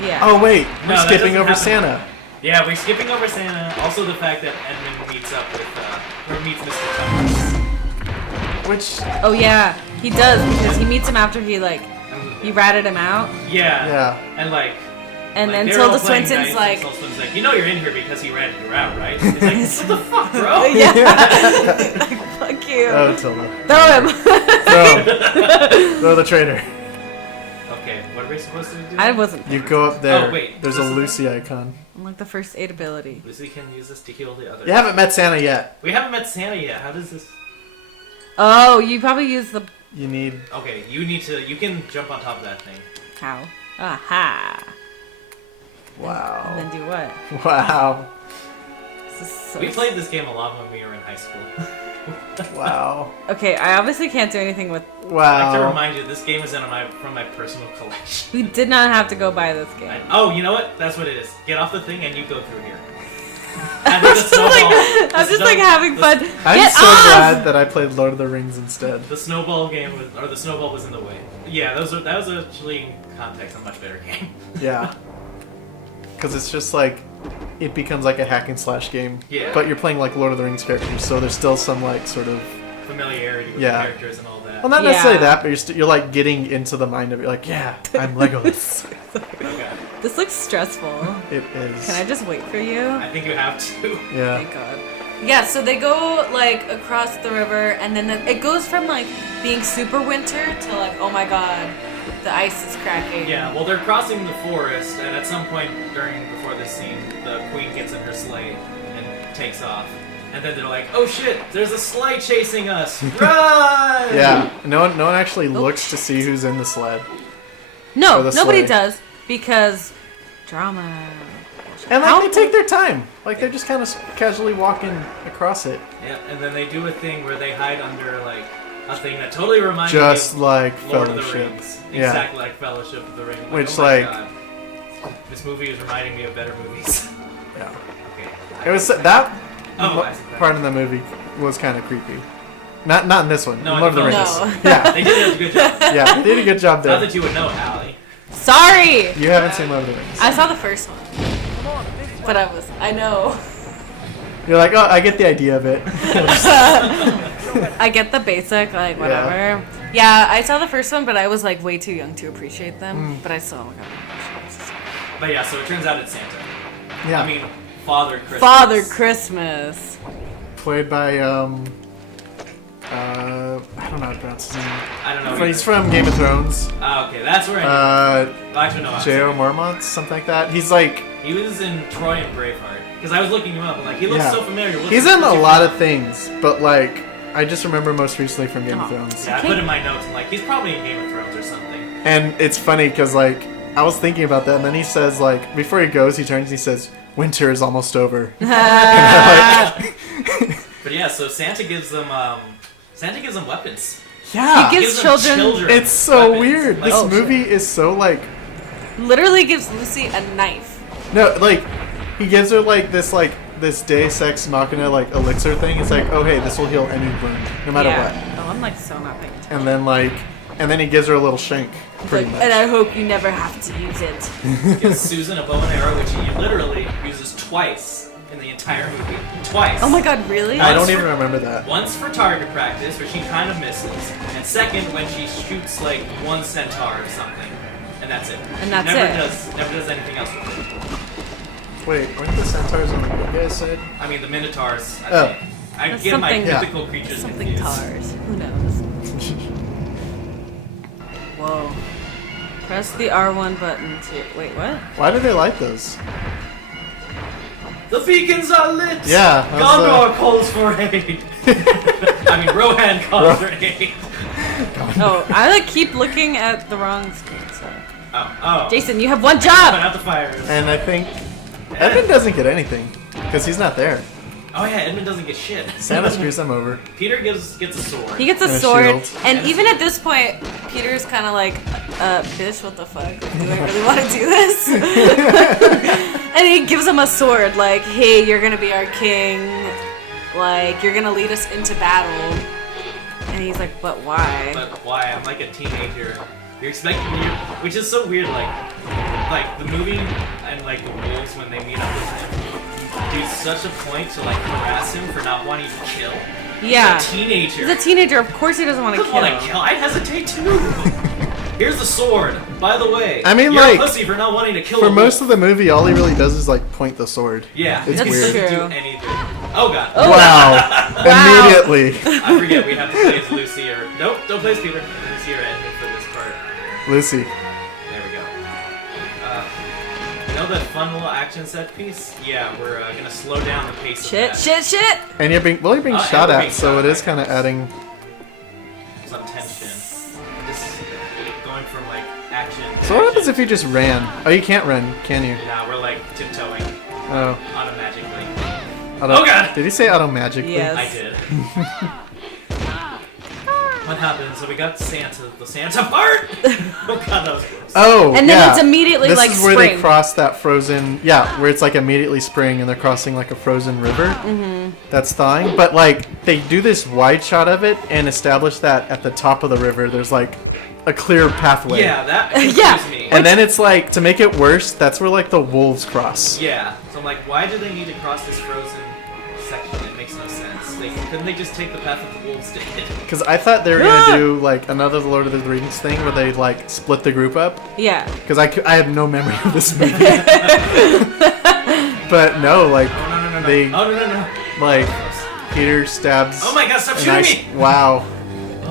Yeah. Oh wait, No, we're that skipping doesn't over happen. Santa. Yeah, we're skipping over Santa. Also the fact that Edmund meets up with, or meets Mr. Thomas. Which Oh yeah, he does, because he meets him after he ratted him out, yeah, And like, and like, then they're all Tilda playing Swinton's nice, like, and Tilda Swinton's like, you know you're in here because he ratted you out, right? He's like, what the fuck, bro? yeah, fuck you, oh Tilda, throw him. throw the traitor. Okay, what are we supposed to do? I wasn't. You go up there. Oh, wait. There's a Lucy icon. I'm like the first aid ability. Lucy can use this to heal the others. You haven't met Santa yet. We haven't met Santa yet. How does this? Oh, you probably use the You need. Okay, you can jump on top of that thing. how? Aha. And Wow. then do what? Wow. This is so We played this game a lot when we were in high school. Wow. Okay, I obviously can't do anything with. I'd like to Wow. remind you, this game is from my personal collection. We did not have to go buy this game. Oh, you know what? That's what it is. Get off the thing and you go through here. I'm just like having fun. I'm Get so off! glad that I played Lord of the Rings instead. The snowball game the snowball was in the way. Yeah, that was actually in context a much better game. Yeah. Because it's just like, it becomes like a hack and slash game. Yeah. But you're playing like Lord of the Rings characters, so there's still some like sort of. Familiarity with Yeah. the characters and all that. Well, not necessarily Yeah. that, but you're like getting into the mind of it. You're like, yeah, I'm Legolas. Okay. This looks stressful. It is. Can I just wait for you? I think you have to. Yeah. Thank God. Yeah, so they go like across the river, and then it goes from like being super winter to like, oh my God, the ice is cracking. Yeah, well, they're crossing the forest, and at some point before this scene, the queen gets in her sleigh and takes off. And then they're like, oh shit, there's a sleigh chasing us! Run! Yeah. No one actually looks to see who's in the sled. No, Or the nobody sleigh. does because drama. And How like they take their time. Like they're just kind of casually walking across it. Yeah, and then they do a thing where they hide under like a thing that totally reminds Just me like of Lord of the Fellowship. Rings. Yeah. Exactly like Fellowship of the Ring. Which, oh my like- God. This movie is reminding me of better movies. Yeah. Okay. It was that Oh, I see that. part of the movie was kind of creepy. Not in this one. No, in Lord of the no. Rings. No. Yeah. They did a good job. Yeah, they did a good job Not there. that you would know, Allie. Sorry! You haven't seen Lord of the Rings. I saw the first one. But I know. You're like, oh, I get the idea of it. I get the basic, like, whatever. Yeah, I saw the first one, but I was, like, way too young to appreciate them. But I still got them. But yeah, so it turns out it's Santa. Yeah. I mean, Father Christmas. Father Christmas. Played by, I don't know how to pronounce his name. I don't know. He's from Game of Thrones. Ah, okay, that's where I knew. Well, actually, no. J.O. Mormont, something like that. He's like... He was in Troy and Braveheart. Because I was looking him up, and like, he looks so familiar. He's in a lot of things, but like, I just remember most recently from Game of Thrones. Yeah, I put in my notes, and like, he's probably in Game of Thrones or something. And it's funny, because like, I was thinking about that, and then he says like, before he goes, he turns and he says, "Winter is almost over." But yeah, so Santa gives them weapons. Yeah. He gives children. It's so weapons. weird. Like, This movie is so like... Literally gives Lucy a knife. No, like, he gives her like this Deus Ex Machina like elixir thing. It's like, oh hey, this will heal any wound, no matter what. Oh, I'm like so not paying attention. And then he gives her a little shank. Pretty much. And I hope you never have to use it. Gives Susan a bow and arrow, which he literally uses twice in the entire movie. Twice. Oh my god, really? I don't even remember that. Once for target practice, which he kind of misses, and second when she shoots like one centaur or something, and that's it. And that's Never does anything else with it. Wait, weren't the centaurs on the good guys' side? I mean, the minotaurs. I think. I That's get my something- mythical creatures Something confused. tars. Who knows? Whoa. Press the R1 button to... Wait, what? Why do they like those? The beacons are lit! Yeah, that's, Gondor calls for aid! I mean, Rohan calls for aid. Oh, I like keep looking at the wrong screen, so... Oh. Jason, you have one Put job! out the fires. And I think Edmund doesn't get anything because he's not there. Oh yeah, Edmund doesn't get shit. Santa screws them over. Peter gets a sword. He gets a And a sword, shield. and even at this point, Peter's kind of like, bitch, what the fuck? Do I really want to do this? And he gives him a sword, like, hey, you're gonna be our king, like, you're gonna lead us into battle. And he's like, but why? But why? I'm like a teenager. You're expecting me, which is so weird. Like the movie and like the wolves when they meet up with him, do such a point to like harass him for not wanting to kill. Yeah. He's a teenager. He's a teenager, of course he doesn't want to Doesn't want to kill. kill. I'd hesitate too. Here's the sword. By the way, I mean, you're like, a pussy for not wanting to kill. For a most wolf. of the movie, all he really does is like point the sword. Yeah, It's he weird. doesn't True. do anything. Oh god. Oh. Wow. Wow. Immediately. I forget we have to play as Lucy or nope, don't play as Peter. Lucy or Edmund for this part. Lucy. There we go. You know that fun little action set piece? Yeah, we're gonna slow down the pace Shit, of that. shit! And you're being and shot we're at, being so shot it is at. kind of adding. Some tension. Just going from like action. to So what happens action. if you just ran? Oh, you can't run, can you? Nah, we're like tiptoeing Oh. automagically. Oh God! Did he say automagically? Yes. I did. What happened? So we got Santa, the Santa part. Oh god, that was gross. Oh, And then yeah. it's immediately, this like, is where they spring. cross that frozen. Yeah, where it's like immediately spring and they're crossing like a frozen river. That's thawing. But like they do this wide shot of it and establish that at the top of the river there's like a clear pathway. Yeah, that confused Yeah. me. And then it's like to make it worse, that's where like the wolves cross. Yeah, so I'm like, why do they need to cross this frozen section? It makes no sense. Couldn't they just take the path that the wolves did? Because I thought they were gonna do like another Lord of the Rings thing where they like split the group up. Yeah. Because I have no memory of this movie. But no, like No. they No. like Peter stabs. Oh my god, stop a shooting nice- me! Wow.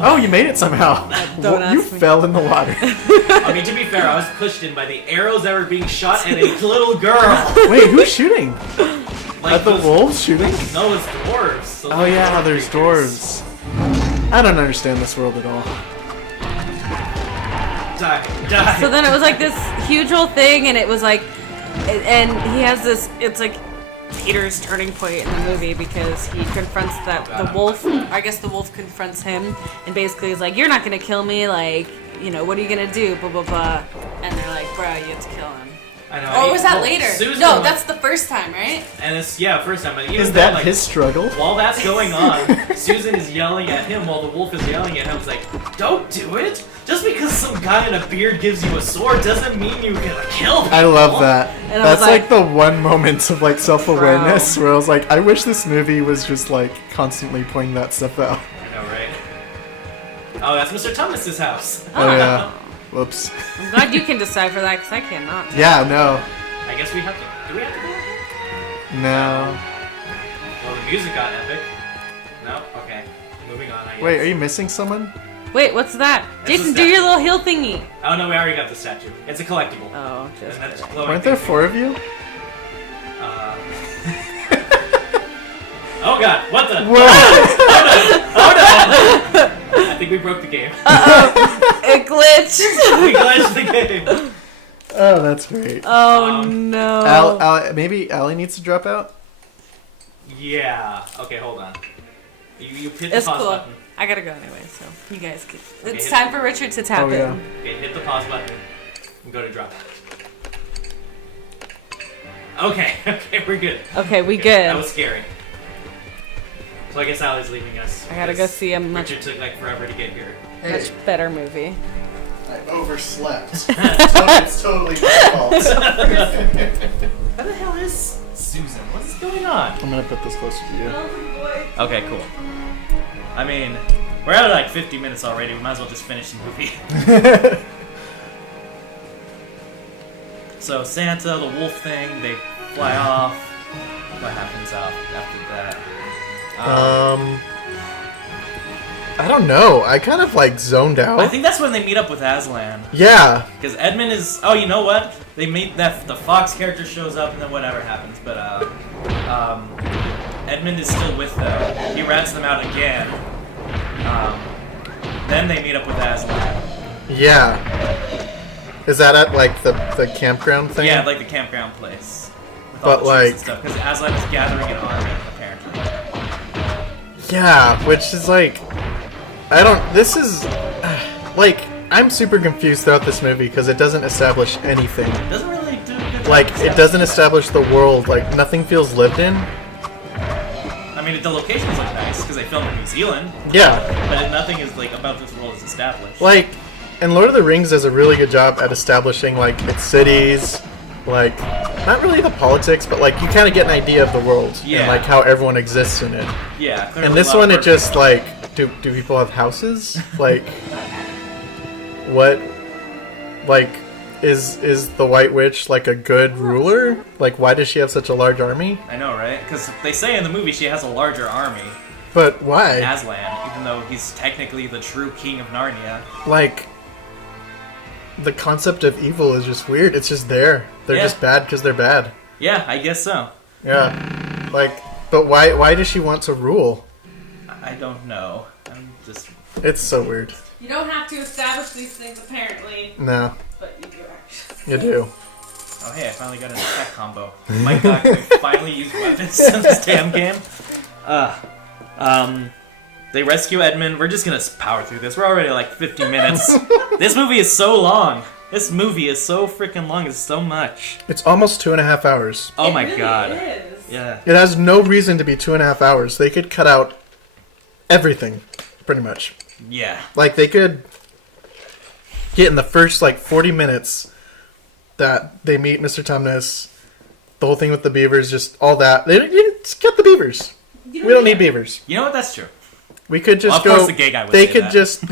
Oh, you made it somehow. Don't You ask me. fell in the water. I mean, to be fair, I was pushed in by the arrows that were being shot at a little girl. Wait, who's shooting? Like At the those- wolves shooting? No, it's dwarves. So Oh yeah, there's dwarves. I don't understand this world at all. Die. So then it was like this huge old thing, and it was like, and he has this, it's like Peter's turning point in the movie because he confronts the wolf. I guess the wolf confronts him and basically is like, you're not gonna kill me, like, you know, what are you gonna do, blah blah blah. And they're like, bro, you have to kill him. I know. Or was that Well, later? Susan No, was- that's the first time, right? Or was that later? No, that's the first time, right? And it's first time. But even Is then, that like, his struggle? while that's going on, Susan is yelling at him while the wolf is yelling at him. It's like, don't do it. Just because some guy in a beard gives you a sword doesn't mean you're gonna kill people. I love that. And I That's was like like, the one moment of like self-awareness where I was like, I wish this movie was just like constantly pointing that stuff out. I know, right? Oh, that's Mr. Thomas's house. Oh yeah. Whoops. I'm glad you can decipher that because I cannot. Yeah, no. I guess we have to. Do we have to go here? No. Well, the music got epic. No? Okay. Moving on, I guess. Wait, are you missing someone? Wait, what's that? That's Jason, a do your statue. little hill thingy. Oh, no, we already got the statue. It's a collectible. Oh, just And that's kidding. glowing Weren't there thing. 4 of you? Oh god, what the? Whoa! Oh no! I think we broke the game. It glitched. We glitched the game. Oh, that's great. Oh no. Maybe Allie needs to drop out? Yeah. Okay, hold on. You hit the It's pause cool. button. I gotta go anyway, so you guys can. It's hit- time for Richard to tap Oh, yeah. in. Okay, hit the pause button and go to drop out. Okay, okay, we're good. Okay, we Okay, good. That was scary. So I guess Allie's leaving us. I gotta go because see a much, Richard took like forever to get here. much better movie. I overslept. It's totally my fault. What the hell is Susan? What's going on? I'm gonna put this closer to you. Okay, cool. I mean, we're at like 50 minutes already. We might as well just finish the movie. So Santa, the wolf thing, they fly off. What happens after that? I don't know. I kind of like zoned out. I think that's when they meet up with Aslan. Yeah. Because Edmund is. Oh, you know what? They meet that the Fox character shows up and then whatever happens. But Edmund is still with them. He rats them out again. Then they meet up with Aslan. Yeah. Is that at like the campground thing? Yeah, like the campground place. With But, all the troops and like- stuff. Because Aslan is gathering an army apparently. Yeah, which is like, I don't. This is like I'm super confused throughout this movie because it doesn't establish anything. It doesn't really do a good job Like of it doesn't establish the world. Like nothing feels lived in. I mean, the locations look nice because they filmed in New Zealand, Yeah. but nothing is like about this world is established. Like, and Lord of the Rings does a really good job at establishing like its cities, like not really the politics, but like you kind of get an idea of the world Yeah. and like how everyone exists in it. Yeah. clearly And this a lot of one, it work. just like, do people have houses? Like, what? Like, is the White Witch like a good ruler? Like, why does she have such a large army? I know, right? Because they say in the movie she has a larger army, But why? Aslan, even though he's technically the true king of Narnia. Like, the concept of evil is just weird. It's just there. They're Yeah. just bad because they're bad. Yeah, I guess so. Yeah. Like, but why does she want to rule? I don't know. I'm just. It's so weird. You don't have to establish these things apparently, No, but you do actually. you do. Oh hey, I finally got an attack combo. My god, can we finally use weapons in this damn game? They rescue Edmund. We're just gonna power through this. We're already like 50 minutes. This movie is so long. This movie is so freaking long. It's so much. It's almost 2.5 hours. Oh It my really god. is. Yeah. It has no reason to be 2.5 hours. They could cut out everything, pretty much. Yeah. Like, they could get in the first, like, 40 minutes that they meet Mr. Tumnus, the whole thing with the beavers, just all that. They just get the beavers. We don't need beavers. You know what? That's true. We could just Of go. course the gay guy would they say could that. just.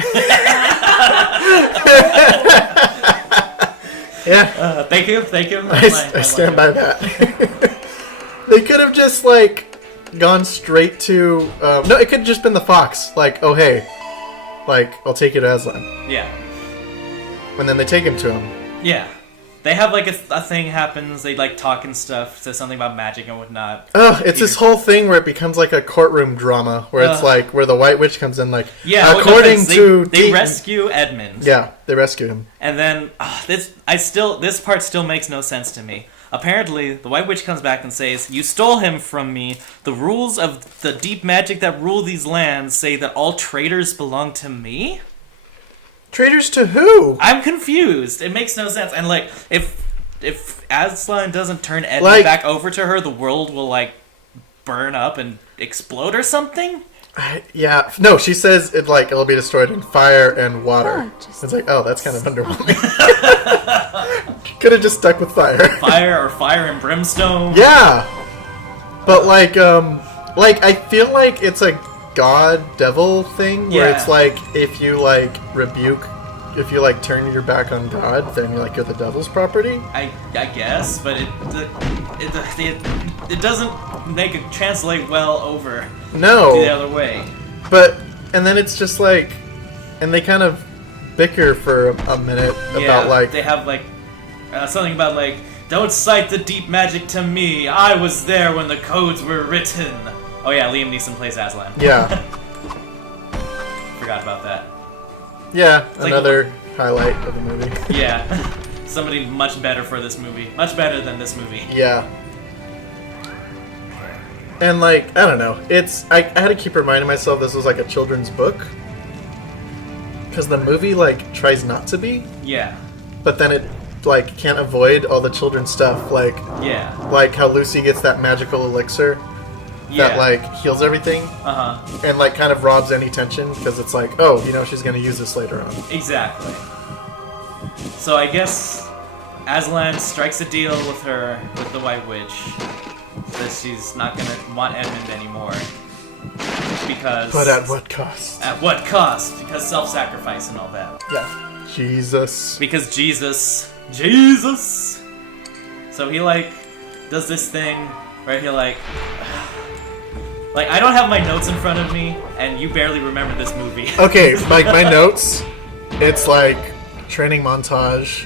Yeah, Thank you. Thank you. I stand by that. They could have just like gone straight to. No, it could have just been the fox. Like, oh hey, like I'll take you to Aslan, Yeah. and then they take him to him. Yeah. They have like a thing happens. They like talk and stuff. Says something about magic and whatnot. Oh, it's this whole thing where it becomes like a courtroom drama, where it's Ugh. like where the White Witch comes in, like Yeah. according to they Te- rescue Edmund. Yeah, they rescue him. And then this part still makes no sense to me. Apparently, the White Witch comes back and says, "You stole him from me. The rules of the deep magic that rule these lands say that all traitors belong to me." Traitors to who? I'm confused. It makes no sense. And like, if if Aslan doesn't turn Edmund Like- back over to her, the world will like burn up and explode or something. Yeah, no, she says it'll be destroyed in fire and water. Oh, just- It's like, oh, that's kind of underwhelming. Could have just stuck with fire. Fire or fire and brimstone. Yeah, but like I feel like it's a god devil thing where Yeah. it's like if you if you turn your back on God, then you're the devil's property. I guess, but it doesn't make it translate well over No, the other way. and then it's just and they kind of bicker for a minute about they have something about don't cite the deep magic to me. I was there when the codes were written. Oh yeah, Liam Neeson plays Aslan. yeah. Forgot about that. Yeah, like another highlight of the movie. Yeah, somebody much better for this movie. Much better than this movie. Yeah. And I don't know. I had to keep reminding myself this was a children's book. Because the movie tries not to be, Yeah. but then it can't avoid all the children's stuff. Yeah. How Lucy gets that magical elixir Yeah. that heals everything and kind of robs any tension because it's oh, she's gonna use this later on. Exactly. So I guess Aslan strikes a deal with the White Witch, that she's not gonna want Edmund anymore. Because... But at what cost? At what cost? Because self-sacrifice and all that. Yeah. Jesus. Because Jesus. So he does this thing where he I don't have my notes in front of me, and you barely remember this movie. Okay, my notes, it's training montage.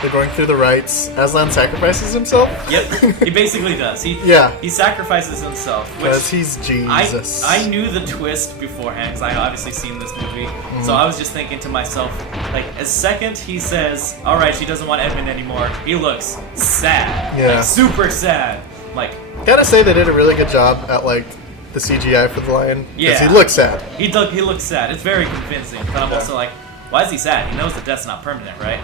They're going through the rites. Aslan sacrifices himself. Yep, he basically does. He sacrifices himself. Because he's Jesus. I knew the twist beforehand, because I obviously seen this movie. So I was just thinking to myself, as second he says, alright, she doesn't want Edmund anymore, he looks sad. Yeah. Super sad. Gotta say they did a really good job at the CGI for the lion. Because Yeah. he looks sad. He looks sad. It's very convincing. But I'm also why is he sad? He knows that death's not permanent, right?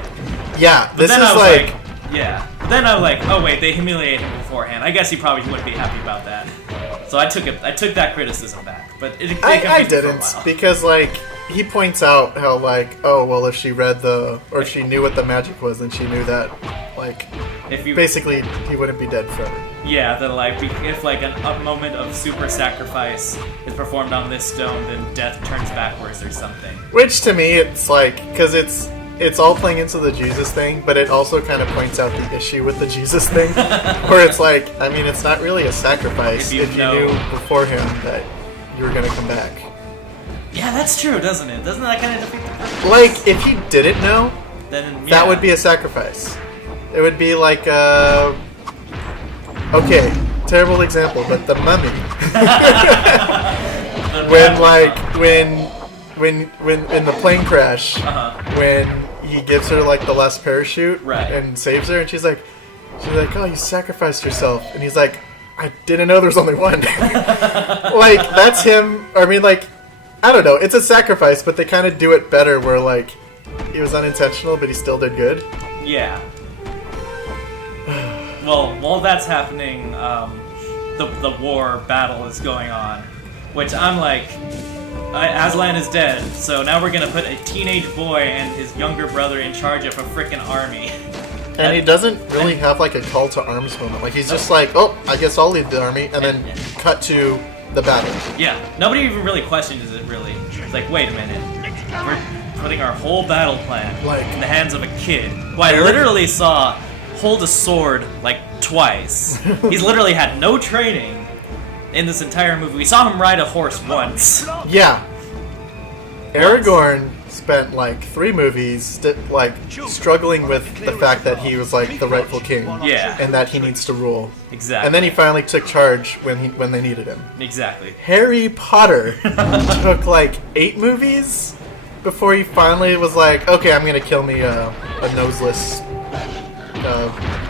Yeah, But this then is I was yeah. But then I'm oh wait, they humiliate him beforehand. I guess he probably wouldn't be happy about that. So I took that criticism back. But it I confused me for a didn't, while. because he points out how oh well, if she read or if she knew what the magic was, then she knew that If you basically he wouldn't be dead forever. Yeah, that if a moment of super sacrifice is performed on this stone, then death turns backwards or something. Which to me, it's because it's all playing into the Jesus thing, but it also kind of points out the issue with the Jesus thing, where it's it's not really a sacrifice if you knew beforehand that you were gonna come back. Yeah, that's true, doesn't it? Doesn't that kind of defeat the purpose? If he didn't know, Then that would be a sacrifice. It would be okay, terrible example, but the Mummy. when in the plane crash, when he gives her the last parachute and saves her, and she's like, oh, you sacrificed yourself, and he's like, I didn't know there was only one. That's him. I mean, I don't know. It's a sacrifice, but they kind of do it better, where it was unintentional, but he still did good. Yeah. Well, while that's happening, the war battle is going on, which I'm Aslan is dead, so now we're gonna put a teenage boy and his younger brother in charge of a frickin' army. And he doesn't really have a call to arms moment. He's just oh, I guess I'll lead the army, and then cut to the battle. Yeah, nobody even really questions it, really. It's wait a minute. We're putting our whole battle plan in the hands of a kid who I literally saw hold a sword twice. He's literally had no training in this entire movie. We saw him ride a horse once. Yeah. Aragorn spent 3 movies struggling with the fact that he was the rightful king. Yeah. And that he needs to rule. Exactly. And then he finally took charge when they needed him. Exactly. Harry Potter took 8 movies before he finally was okay, I'm gonna kill me a noseless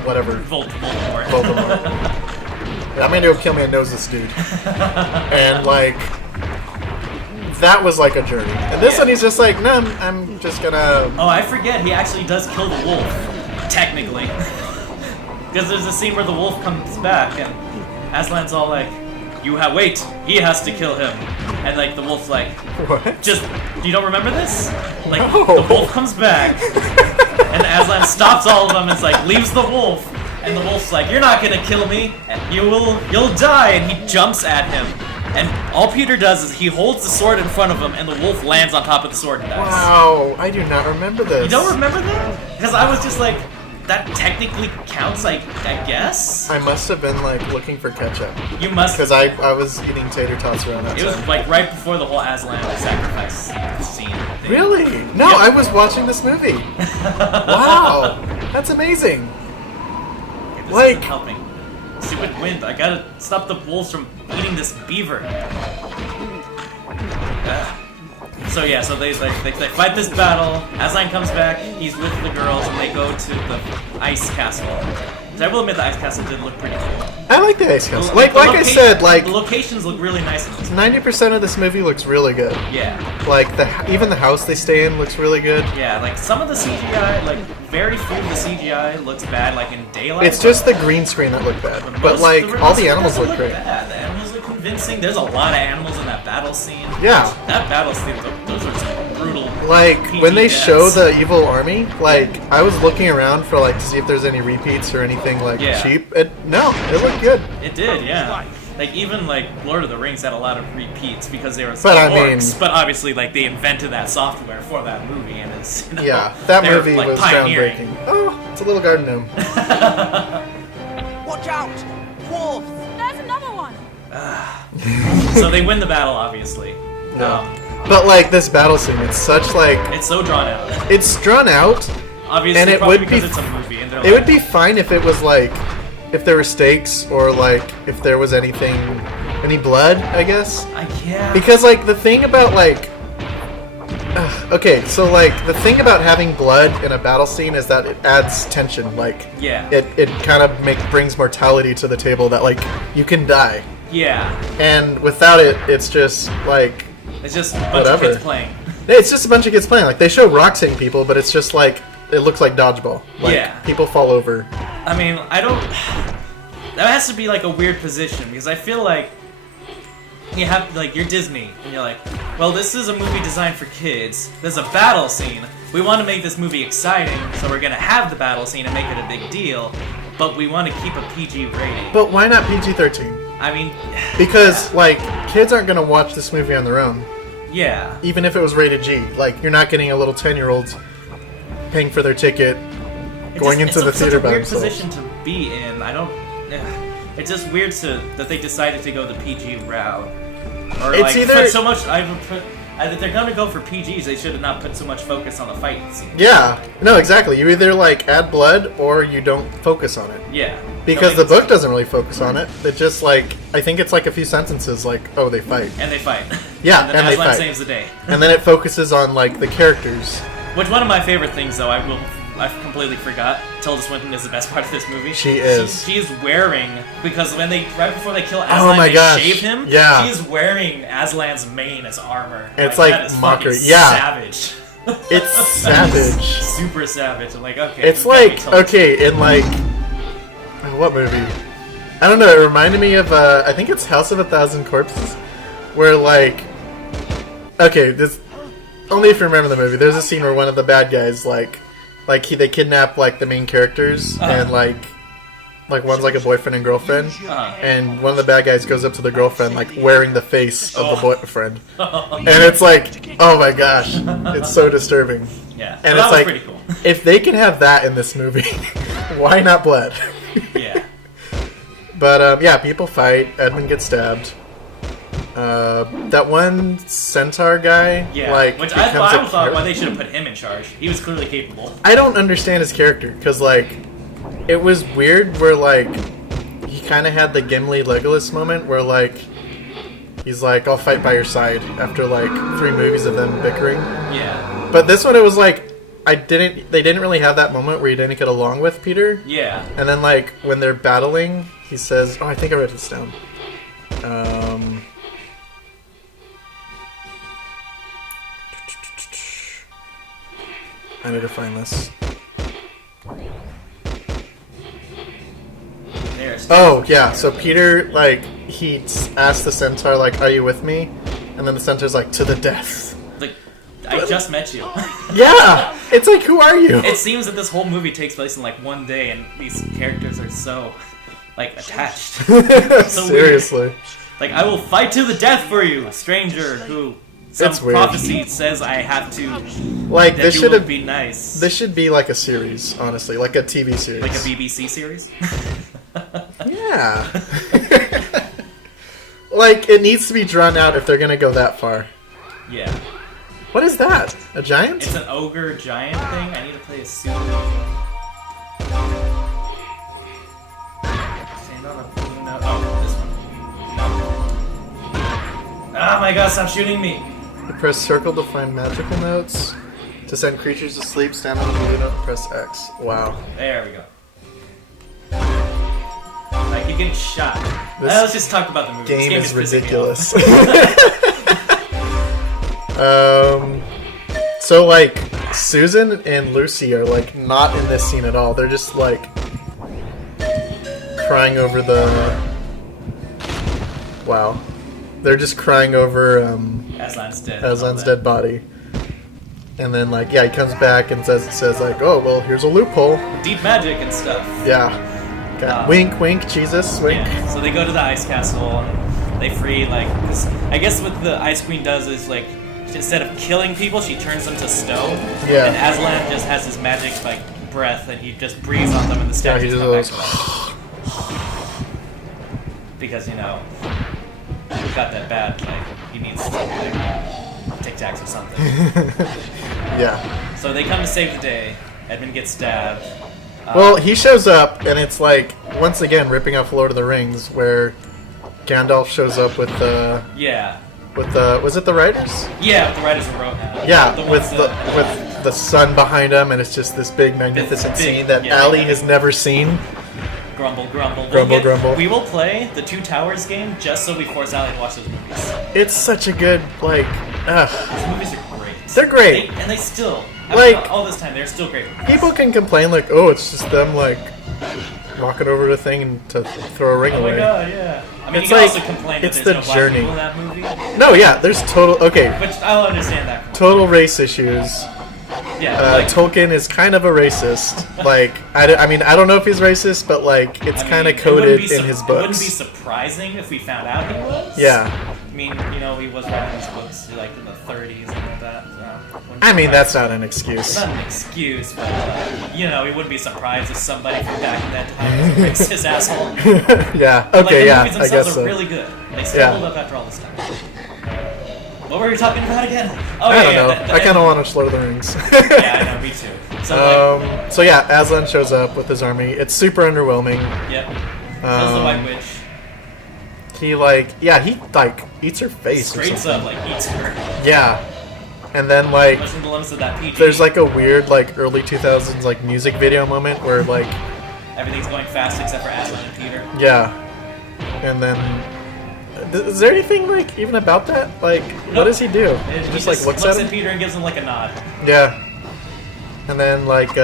whatever. Voldemort. I'm gonna go kill me a noseless dude. And that was a journey. And this one he's just no, I'm just gonna... Oh, I forget, he actually does kill the wolf. Technically. Because there's a scene where the wolf comes back and Aslan's all like, wait, he has to kill him. And like the wolf's like, What? you don't remember this? Like No. the wolf comes back and Aslan stops all of them and it's like, leaves the wolf. And the wolf's like, you're not gonna kill me, and you'll die. And he jumps at him. And all Peter does is he holds the sword in front of him and the wolf lands on top of the sword and dies. Wow, I do not remember this. You don't remember that? Because I was just like, that technically counts, I guess? I must have been like looking for ketchup. You must. Because I was eating tater tots around that It was time. like right before the whole Aslan sacrifice scene thing. Really? No, Yep. I was watching this movie. Wow, that's amazing. Okay, this Like- isn't helping. Stupid wind. I gotta stop the wolves from eating this beaver. So yeah, so they fight this battle. Aslan comes back. He's with the girls, and they go to the ice castle. So I will admit the ice castle did look pretty cool. I like the ice castle. The Like I location- said, like the locations look really nice in this. 90% of this movie looks really good. Yeah. Like even the house they stay in looks really good. Yeah, like some of the CGI, like very few of the CGI looks bad, like in daylight. It's just the green screen that looked bad. But Most- like the all rest the of it animals doesn't look great. Bad. The animals look convincing. There's a lot of animals in that battle scene. Yeah. That battle scene, those are some brutal. Like PG when they deaths. show the evil army, like I was looking around for like to see if there's any repeats or anything like Yeah. cheap. No, it looked good. It did, yeah. Like even like Lord of the Rings had a lot of repeats because they were But I orcs. mean- But obviously, like they invented that software for that movie, and it's Yeah, that they're, movie like, was pioneering. groundbreaking. Oh, it's a little garden gnome. Watch out! Wolves! There's another one. So they win the battle, obviously. No. But like this battle scene, it's such like It's so drawn out. it's drawn out. Obviously, And it probably would because be- it's a movie, and they're It would be fine if it was like if there were stakes or like if there was any blood, I guess. Yeah. Because like the thing about like okay, so like the thing about having blood in a battle scene is that it adds tension. Like Yeah. it kind of brings mortality to the table that like you can die. Yeah. And without it, it's just like It's just a bunch Whatever. of kids playing. it's just a bunch of kids playing. Like they show rocks hitting people, but it's just like it looks like dodgeball. Like Yeah. people fall over. I mean, I don't. That has to be like a weird position because I feel like you have like you're Disney and you're like, well, this is a movie designed for kids. There's a battle scene. We want to make this movie exciting, so we're gonna have the battle scene and make it a big deal. But we want to keep a PG rating. But why not PG-13? I mean, Because like kids aren't gonna watch this movie on their own, yeah. even if it was rated G. Like you're not getting a little 10-year-old paying for their ticket, going into the theater by It's such a weird themselves. position to be in. I don't. It's just weird that they decided to go the PG route. Or It's like either- put so much. If they're gonna go for PGs, they should have not put so much focus on the fight scene. Yeah, no, exactly. You either like add blood or you don't focus on it. Yeah. Because Don't the make it book doesn't really focus on it. It just like I think it's like a few sentences like, oh, they fight. And they fight. Yeah, and then and they Aslan fight. saves the day. And then it focuses on like the characters. Which one of my favorite things, though, I completely forgot. Tilda Swinton is the best part of this movie. She is. She's wearing, because when right before they kill Oh Aslan, my they gosh. shave him. Yeah. She's wearing Aslan's mane as armor. It's like that is mockery. fucking Yeah. Savage. It's savage. Super savage. I'm like, okay. It's you gotta be like Tilda okay, in like what movie? I don't know. It reminded me of I think it's House of a Thousand Corpses, where like okay, this only if you remember the movie. There's a scene where one of the bad guys they kidnap like the main characters and like one's like a boyfriend and girlfriend, and one of the bad guys goes up to the girlfriend like wearing the face of the boyfriend, and it's like oh my gosh, it's so disturbing. Yeah. And that it's was like, pretty cool. if they can have that in this movie, why not blood? Yeah. But yeah, people fight. Edmund gets stabbed. That one centaur guy, Yeah. like, Which I becomes a thought why char- they should have put him in charge. He was clearly capable. I don't understand his character because like it was weird where like he kind of had the Gimli Legolas moment where like he's like I'll fight by your side after like 3 movies of them bickering. Yeah. But this one it was like they didn't really have that moment where he didn't get along with Peter. Yeah. And then like when they're battling, he says, "Oh, I think I wrote this down." I need to find this. There's Oh, yeah, so Peter, like, he asks the centaur, like, are you with me? And then the centaur's like, to the death. like, I just met you. Yeah! It's like, who are you? It seems that this whole movie takes place in like one day, and these characters are so like attached. So Seriously. Like, I will fight to the death for you, stranger who some It's weird. prophecy says I have to. Like, That this you should will have be nice. This should be like a series, honestly, like a TV series. Like a BBC series. Yeah. Like, it needs to be drawn out if they're gonna go that far. Yeah. What is that? A giant? It's an ogre giant thing. I need to play a suit. Stand on a blue note. Oh, this one. No. Oh my god, stop shooting me! You press circle to find magical notes. To send creatures to sleep, stand on the blue note and press X. Wow. There we go. I keep getting shot. This Let's just talk about the movie. This Game is pissing me off. ridiculous. So, like, Susan and Lucy are, like, not in this scene at all. They're just, like, crying over the... Wow. They're just crying over, Aslan's dead. Aslan's dead body. And then, like, yeah, he comes back and says like, oh, well, here's a loophole. Deep magic and stuff. Yeah. Okay. Wink, wink, Jesus, wink. Yeah. So they go to the ice castle and they free, like, 'cause I guess what the Ice Queen does is, like, instead of killing people, she turns them to stone. Yeah. And Aslan just has his magic, like, breath, and he just breathes on them, and the statues he just come back goes, to life. Because, you know, he's got that bad, like, he needs to, like, Tic Tacs or something. Yeah. So they come to save the day. Edmund gets stabbed. Well, he shows up, and it's like, once again, ripping off Lord of the Rings, where Gandalf shows up with the... Yeah. With the... Was it the Riders? Yeah, the Riders of Rohan. Yeah, The with ones the that- with the sun behind him, and it's just this big, magnificent Big- scene that yeah, Allie yeah. has never seen. Grumble, grumble. Grumble, grumble. We will play the Two Towers game just so we force Allie to watch those movies. It's such a good, like... Those movies are great. They're great. And they still, after Like- all this time, they're still great. People can complain, like, oh, it's just them, like, walking over to the thing and to throw a ring Oh away. my god, yeah. I mean, It's you can like- also complain that it's there's the no black journey. people in that movie. No, yeah, there's total... Okay, Which, I'll understand that. total race issues. Yeah, like, Tolkien is kind of a racist. Like, I mean, I don't know if he's racist, but, like, it's I mean, kind of it wouldn't coded be in su- his It wouldn't be books. surprising if we found out he was. Yeah. I mean, you know, he was writing his books, like, in the 30s and all that. So wouldn't I be mean, that's surprised. not an excuse. It's not an excuse, but, you know, he wouldn't be surprised if somebody from back in that time was a racist asshole. Yeah, But, like, okay, the yeah, movies I themselves guess are so. really good. They still Yeah. hold up after all this time. What were we talking about again? Oh, I yeah, don't yeah. know. I kind of want to Lord of the Rings. Yeah, I know, me too. So, like, So yeah, Aslan shows up with his army. It's super underwhelming. yep. Kills the White Witch. He like eats her face. or Straight something. up, like, eats her. Yeah, and then like Pushing the limits of that PG. there's like a weird like early 2000s like music video moment where like Everything's going fast except for Aslan and Peter. yeah, and then is there anything like even about that? Like what Nope. does he do? He He just like looks at him. Peter and gives him, like, a nod. Yeah, and then like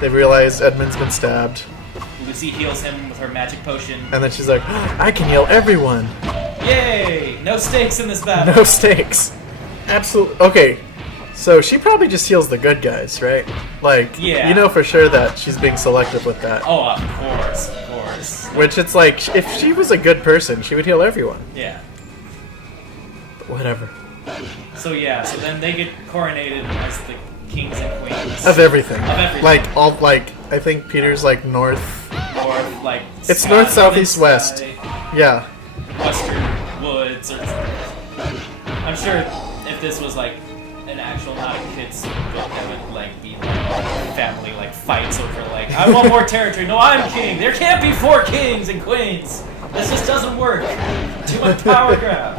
they realize Edmund's been stabbed, Lucy heals him with her magic potion. and then she's like, I can heal everyone. Yay! No stakes in this battle. No stakes. Absolutely. Okay. So she probably just heals the good guys, right? Like, Yeah. you know for sure that she's being selective with that. Oh, of course, of course. Which it's like, if she was a good person, she would heal everyone. Yeah. But whatever. So yeah, so then they get coronated as the kings and queens. Of everything. Of everything. Like, all, like, I think Peter's like north. Or like It's sky, north, south, east, sky, west. Yeah. Western woods, or I'm sure if this was like an actual not a kid's book, that would like be like family like fights over like I want more territory. No, I'm king. There can't be 4 kings and queens. This just doesn't work. Too much power grab.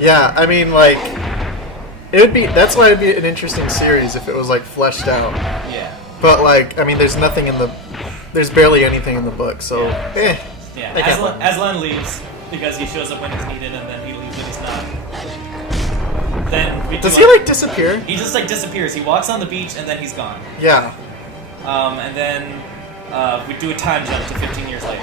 Yeah, I mean, like, it would be, that's why it'd be an interesting series if it was like fleshed out. Yeah. But like, I mean, there's nothing in the, there's barely anything in the book, so, Yeah. I get Aslan, one. Aslan leaves because he shows up when he's needed, and then he leaves when he's not. Then we Does do he like disappear? He just like disappears. He walks on the beach and then he's gone. Yeah. And then We do a time jump to 15 years later.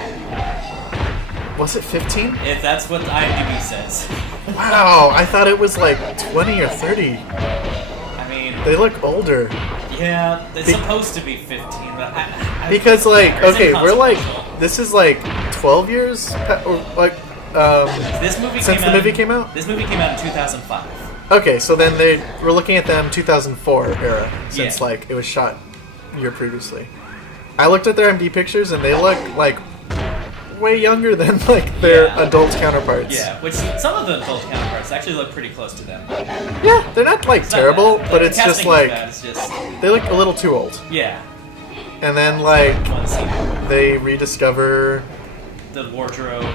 Was it 15? If that's what the IMDb says. Wow, I thought it was like 20 or 30. I mean, They look older. yeah, it's supposed to be 15, but Because, like, it's okay, we're like, inconsequential. this is like 12 years, or like, This movie since came the out, movie came out? This movie came out in 2005. Okay, so then we're looking at them 2004 era, since Yeah. like it was shot a year previously. I looked at their MD pictures and they look like way younger than like their Yeah. adult counterparts. Yeah, which some of the adult counterparts actually look pretty close to them. Yeah, they're not like It's not terrible, bad. but The it's just casting is like bad, it's just they look a little too old. yeah. And then like One scene. they rediscover The wardrobe.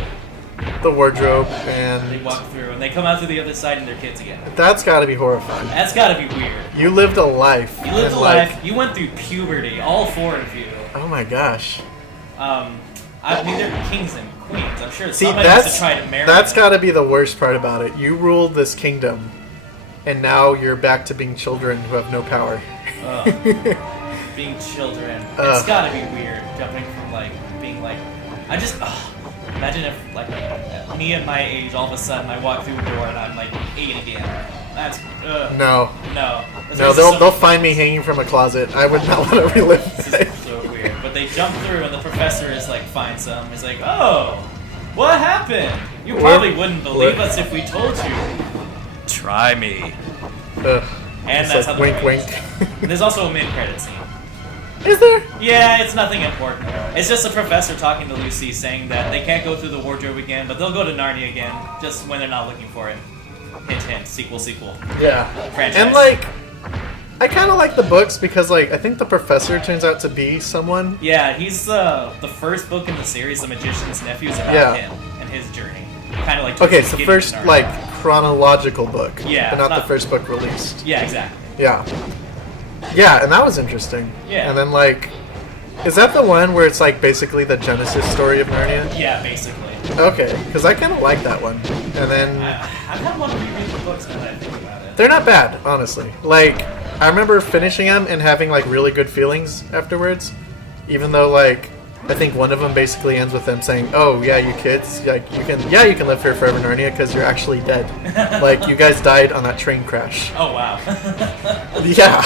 the wardrobe They and walk through and they come out to the other side and they're kids again. that's got to be horrifying. That's gotta be weird. You lived a life. You lived and, a like, life. You went through puberty. All four of you. Oh my gosh. I mean, they're kings and queens. I'm sure See, somebody has that's to try to marry that's them. got to be the worst part about it. You ruled this kingdom, and now you're back to being children who have no power. Being children. Ugh. It's gotta be weird jumping from like being like. I just imagine if like me at my age, all of a sudden I walk through a door and I'm like 8 again. That's No, no. no, they'll find me hanging from a closet. I would not want to relive This that. is so weird. But they jump through and the professor is like finds them. He's like, oh, what happened? You probably wouldn't believe us if we told you. Try me. Ugh. And It's that's like how the wink, movie wink. ends. There's also a mid-credit scene. Is there? Yeah, it's nothing important. It's just a professor talking to Lucy saying that they can't go through the wardrobe again, but they'll go to Narnia again, just when they're not looking for it. Hint, hint, sequel, sequel. Yeah. Franchise. And like, I kind of like the books because like I think the professor turns out to be someone. Yeah, he's the first book in the series, The Magician's Nephew, is about Yeah. him and his journey. Kind of like Okay, towards it's the beginning of first Narnia. like chronological book. Yeah, But not the not- first book released. Yeah, exactly. Yeah. Yeah, and that was interesting. Yeah. And then like, is that the one where it's like basically the Genesis story of Narnia? Yeah, basically. Okay, because I kind of like that one. And then I've had one reread the books now that I think about it. they're not bad, honestly. Like, I remember finishing them and having like really good feelings afterwards. Even though like, I think one of them basically ends with them saying, "Oh yeah, you kids, like you can live here forever, Narnia, because you're actually dead. Like you guys died on that train crash." Oh, wow. Yeah,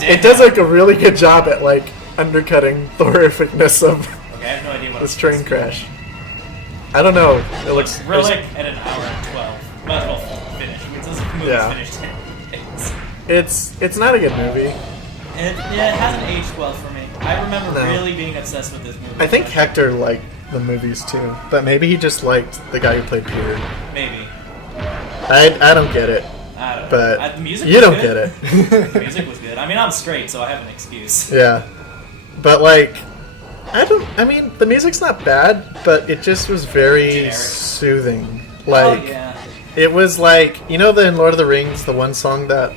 it does like a really good job at like undercutting the horrificness of Okay, I have no idea what this I'm train supposed to do. crash. I don't know. It looks. We're like at an hour and 12. Might as well finish. It says the movie's Yeah. finished in 8 days. It's not a good movie. It hasn't aged well for me. I remember No. really being obsessed with this movie. I think Hector liked the movies too, but maybe he just liked the guy who played Peter. Maybe. I don't get it, I don't know. but The music you was don't good. get it. The music was good. I mean, I'm straight, so I have an excuse. Yeah, but like, I mean, the music's not bad, but it just was very Generic. soothing. Like, Oh, yeah. it was like, you know, in Lord of the Rings, the one song that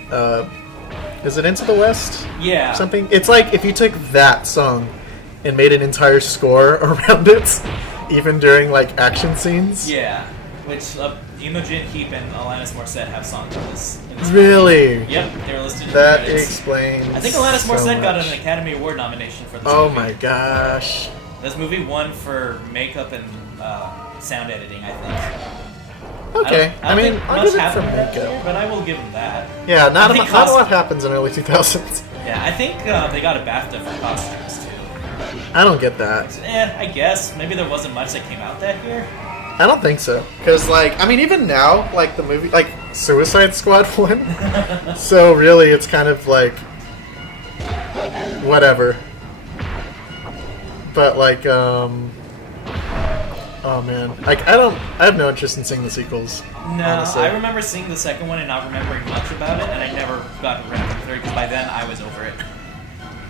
is it Into the West? Yeah. Something. It's like if you took that song and made an entire score around it, even during like action scenes. Yeah. Which, Imogen Heap and Alanis Morissette have songs in this. Really? Yep, they were listed in That the credits. explains. I think Alanis so Morissette got much. an Academy Award nomination for this Oh movie. my gosh. This movie won for makeup and sound editing, I think. Okay. I mean, think I'll much give it for happened that year, makeup. but I will give them that. Yeah, not I a think lot costume- happens in early 2000s. Yeah, I think they got a BAFTA for costumes too. I don't get that. I guess maybe there wasn't much that came out that year. I don't think so. Because, like, I mean, even now, like, the movie, like, Suicide Squad won. So, really, it's kind of like, whatever. But, like, oh man. Like, I have no interest in seeing the sequels. No, honestly. I remember seeing the second one and not remembering much about it, and I never got around to the third because by then I was over it.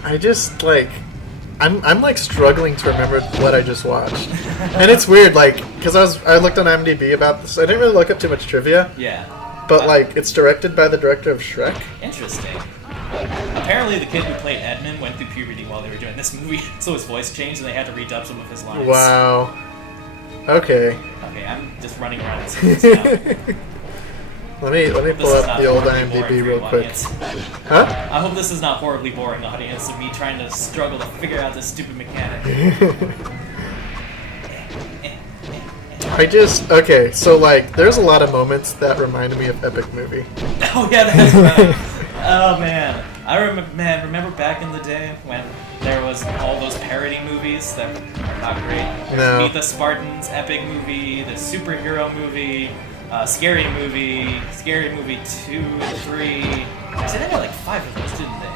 I just, like, I'm like struggling to remember what I just watched. And it's weird, like, because I looked on IMDb about this. I didn't really look up too much trivia. Yeah. But, like, it's directed by the director of Shrek. Interesting. Apparently, the kid who played Edmund went through puberty while they were doing this movie, so his voice changed and they had to redub some of his lines. Wow. Okay. Okay, I'm just running around in circles now. Let me pull up the old IMDb real quick. Huh? I hope this is not horribly boring, audience, of me trying to struggle to figure out this stupid mechanic. Okay, so like, there's a lot of moments that reminded me of Epic Movie. Oh yeah, that's right. Oh man, remember back in the day when there was all those parody movies that were not great. No. Meet the Spartans, Epic Movie, the superhero movie, Scary Movie 2 and 3. Actually, they had like 5 of those, didn't they?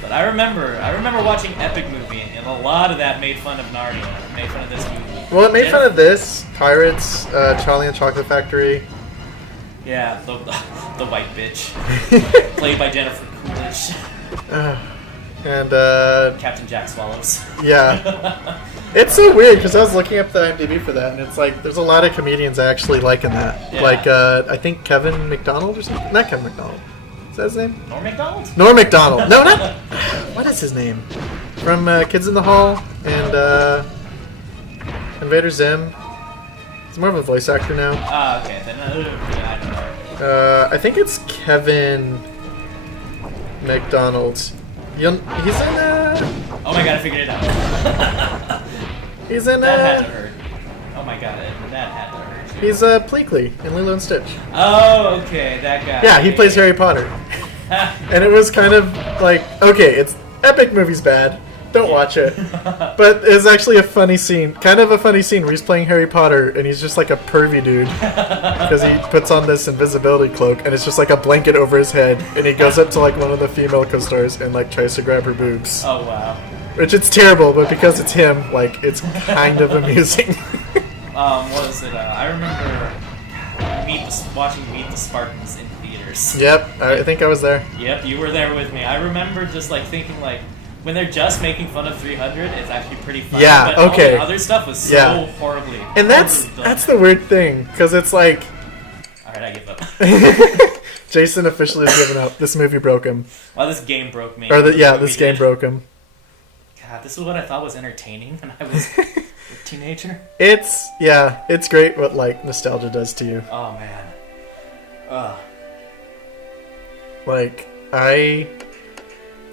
But I remember watching Epic Movie, and a lot of that made fun of Narnia, made fun of this movie. Well, it made fun of this, Pirates, Charlie and the Chocolate Factory. Yeah, the white bitch, played by Jennifer Coolidge. And Captain Jack Swallows. Yeah. It's so weird because I was looking up the IMDb for that, and it's like there's a lot of comedians actually liking that. Yeah. Like I think Kevin McDonald or something. Not Kevin McDonald. Is that his name? Norm Macdonald? Norm Macdonald. No, not. What is his name? From Kids in the Hall and Invader Zim. He's more of a voice actor now. Ah, okay. Then I don't know. I think it's Kevin McDonald. He's in. Oh my god, I figured it out. He's in. That had to hurt. Oh my god, that had to hurt. He's Pleakley in Lilo and Stitch. Oh, okay, that guy. Yeah, he plays Harry Potter. And it was kind of like, okay, it's Epic Movie's bad. Don't watch it. But it's actually a funny scene. Kind of a funny scene where he's playing Harry Potter and he's just like a pervy dude. Because he puts on this invisibility cloak and it's just like a blanket over his head. And he goes up to like one of the female co-stars and like tries to grab her boobs. Oh, wow. Which it's terrible, but because it's him, like, it's kind of amusing. What was it? I remember watching Meet the Spartans in theaters. Yep, I think I was there. Yep, you were there with me. I remember just like thinking like, when they're just making fun of 300, it's actually pretty funny. Yeah, but okay. all the other stuff was so horribly. And that's the weird thing, because it's like. All right, I give up. Jason officially has given up. This movie broke him. Wow, this game broke me. This game broke him. God, this is what I thought was entertaining when I was a teenager. It's great what like nostalgia does to you. Oh man. Ugh. Like I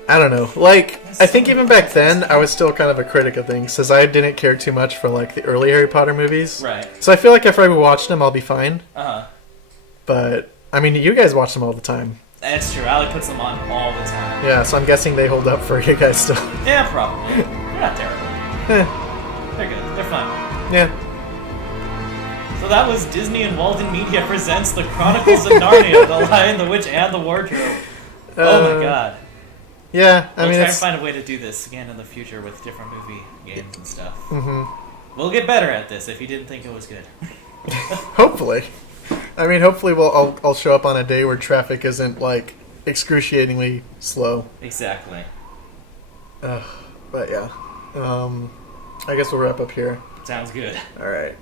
don't know. Like I think even back then I was still kind of a critic of things because I didn't care too much for like the early Harry Potter movies. Right. So I feel like if I watched them, I'll be fine. Uh-huh. But I mean, you guys watch them all the time. That's true. Allie puts them on all the time. Yeah, so I'm guessing they hold up for you guys still. Yeah, probably. They're not terrible. They're good. They're fun. Yeah. So that was Disney and Walden Media presents The Chronicles of Narnia, The Lion, the Witch, and the Wardrobe. Oh my god. Yeah, We'll try and find a way to do this again in the future with different movie games and stuff. Mm-hmm. We'll get better at this if you didn't think it was good. Hopefully. I mean, hopefully I'll show up on a day where traffic isn't, like, excruciatingly slow. Exactly. But yeah. I guess we'll wrap up here. Sounds good. Alright.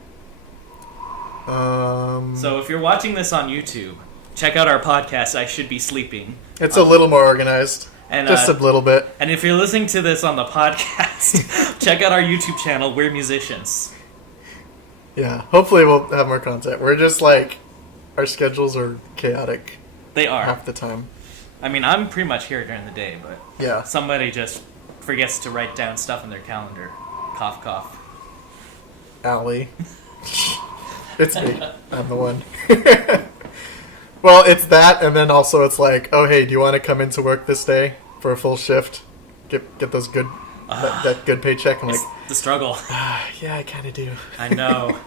So if you're watching this on YouTube, check out our podcast, I Should Be Sleeping. It's a little more organized. And, just a little bit. And if you're listening to this on the podcast, check out our YouTube channel, We're Musicians. Yeah, hopefully we'll have more content. We're just like, our schedules are chaotic. They are. Half the time. I mean, I'm pretty much here during the day, but yeah, somebody just forgets to write down stuff in their calendar. Cough, cough. Allie. It's me. I'm the one. Well, it's that, and then also it's like, oh, hey, do you want to come into work this day for a full shift? Get those good, that good paycheck? I'm like, the struggle. Yeah, I kind of do. I know.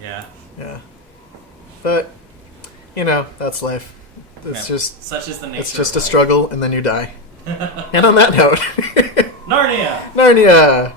Yeah. Yeah. But, you know, that's life. It's just such is the nature. It's just a struggle, and then you die. And on that note, Narnia. Narnia.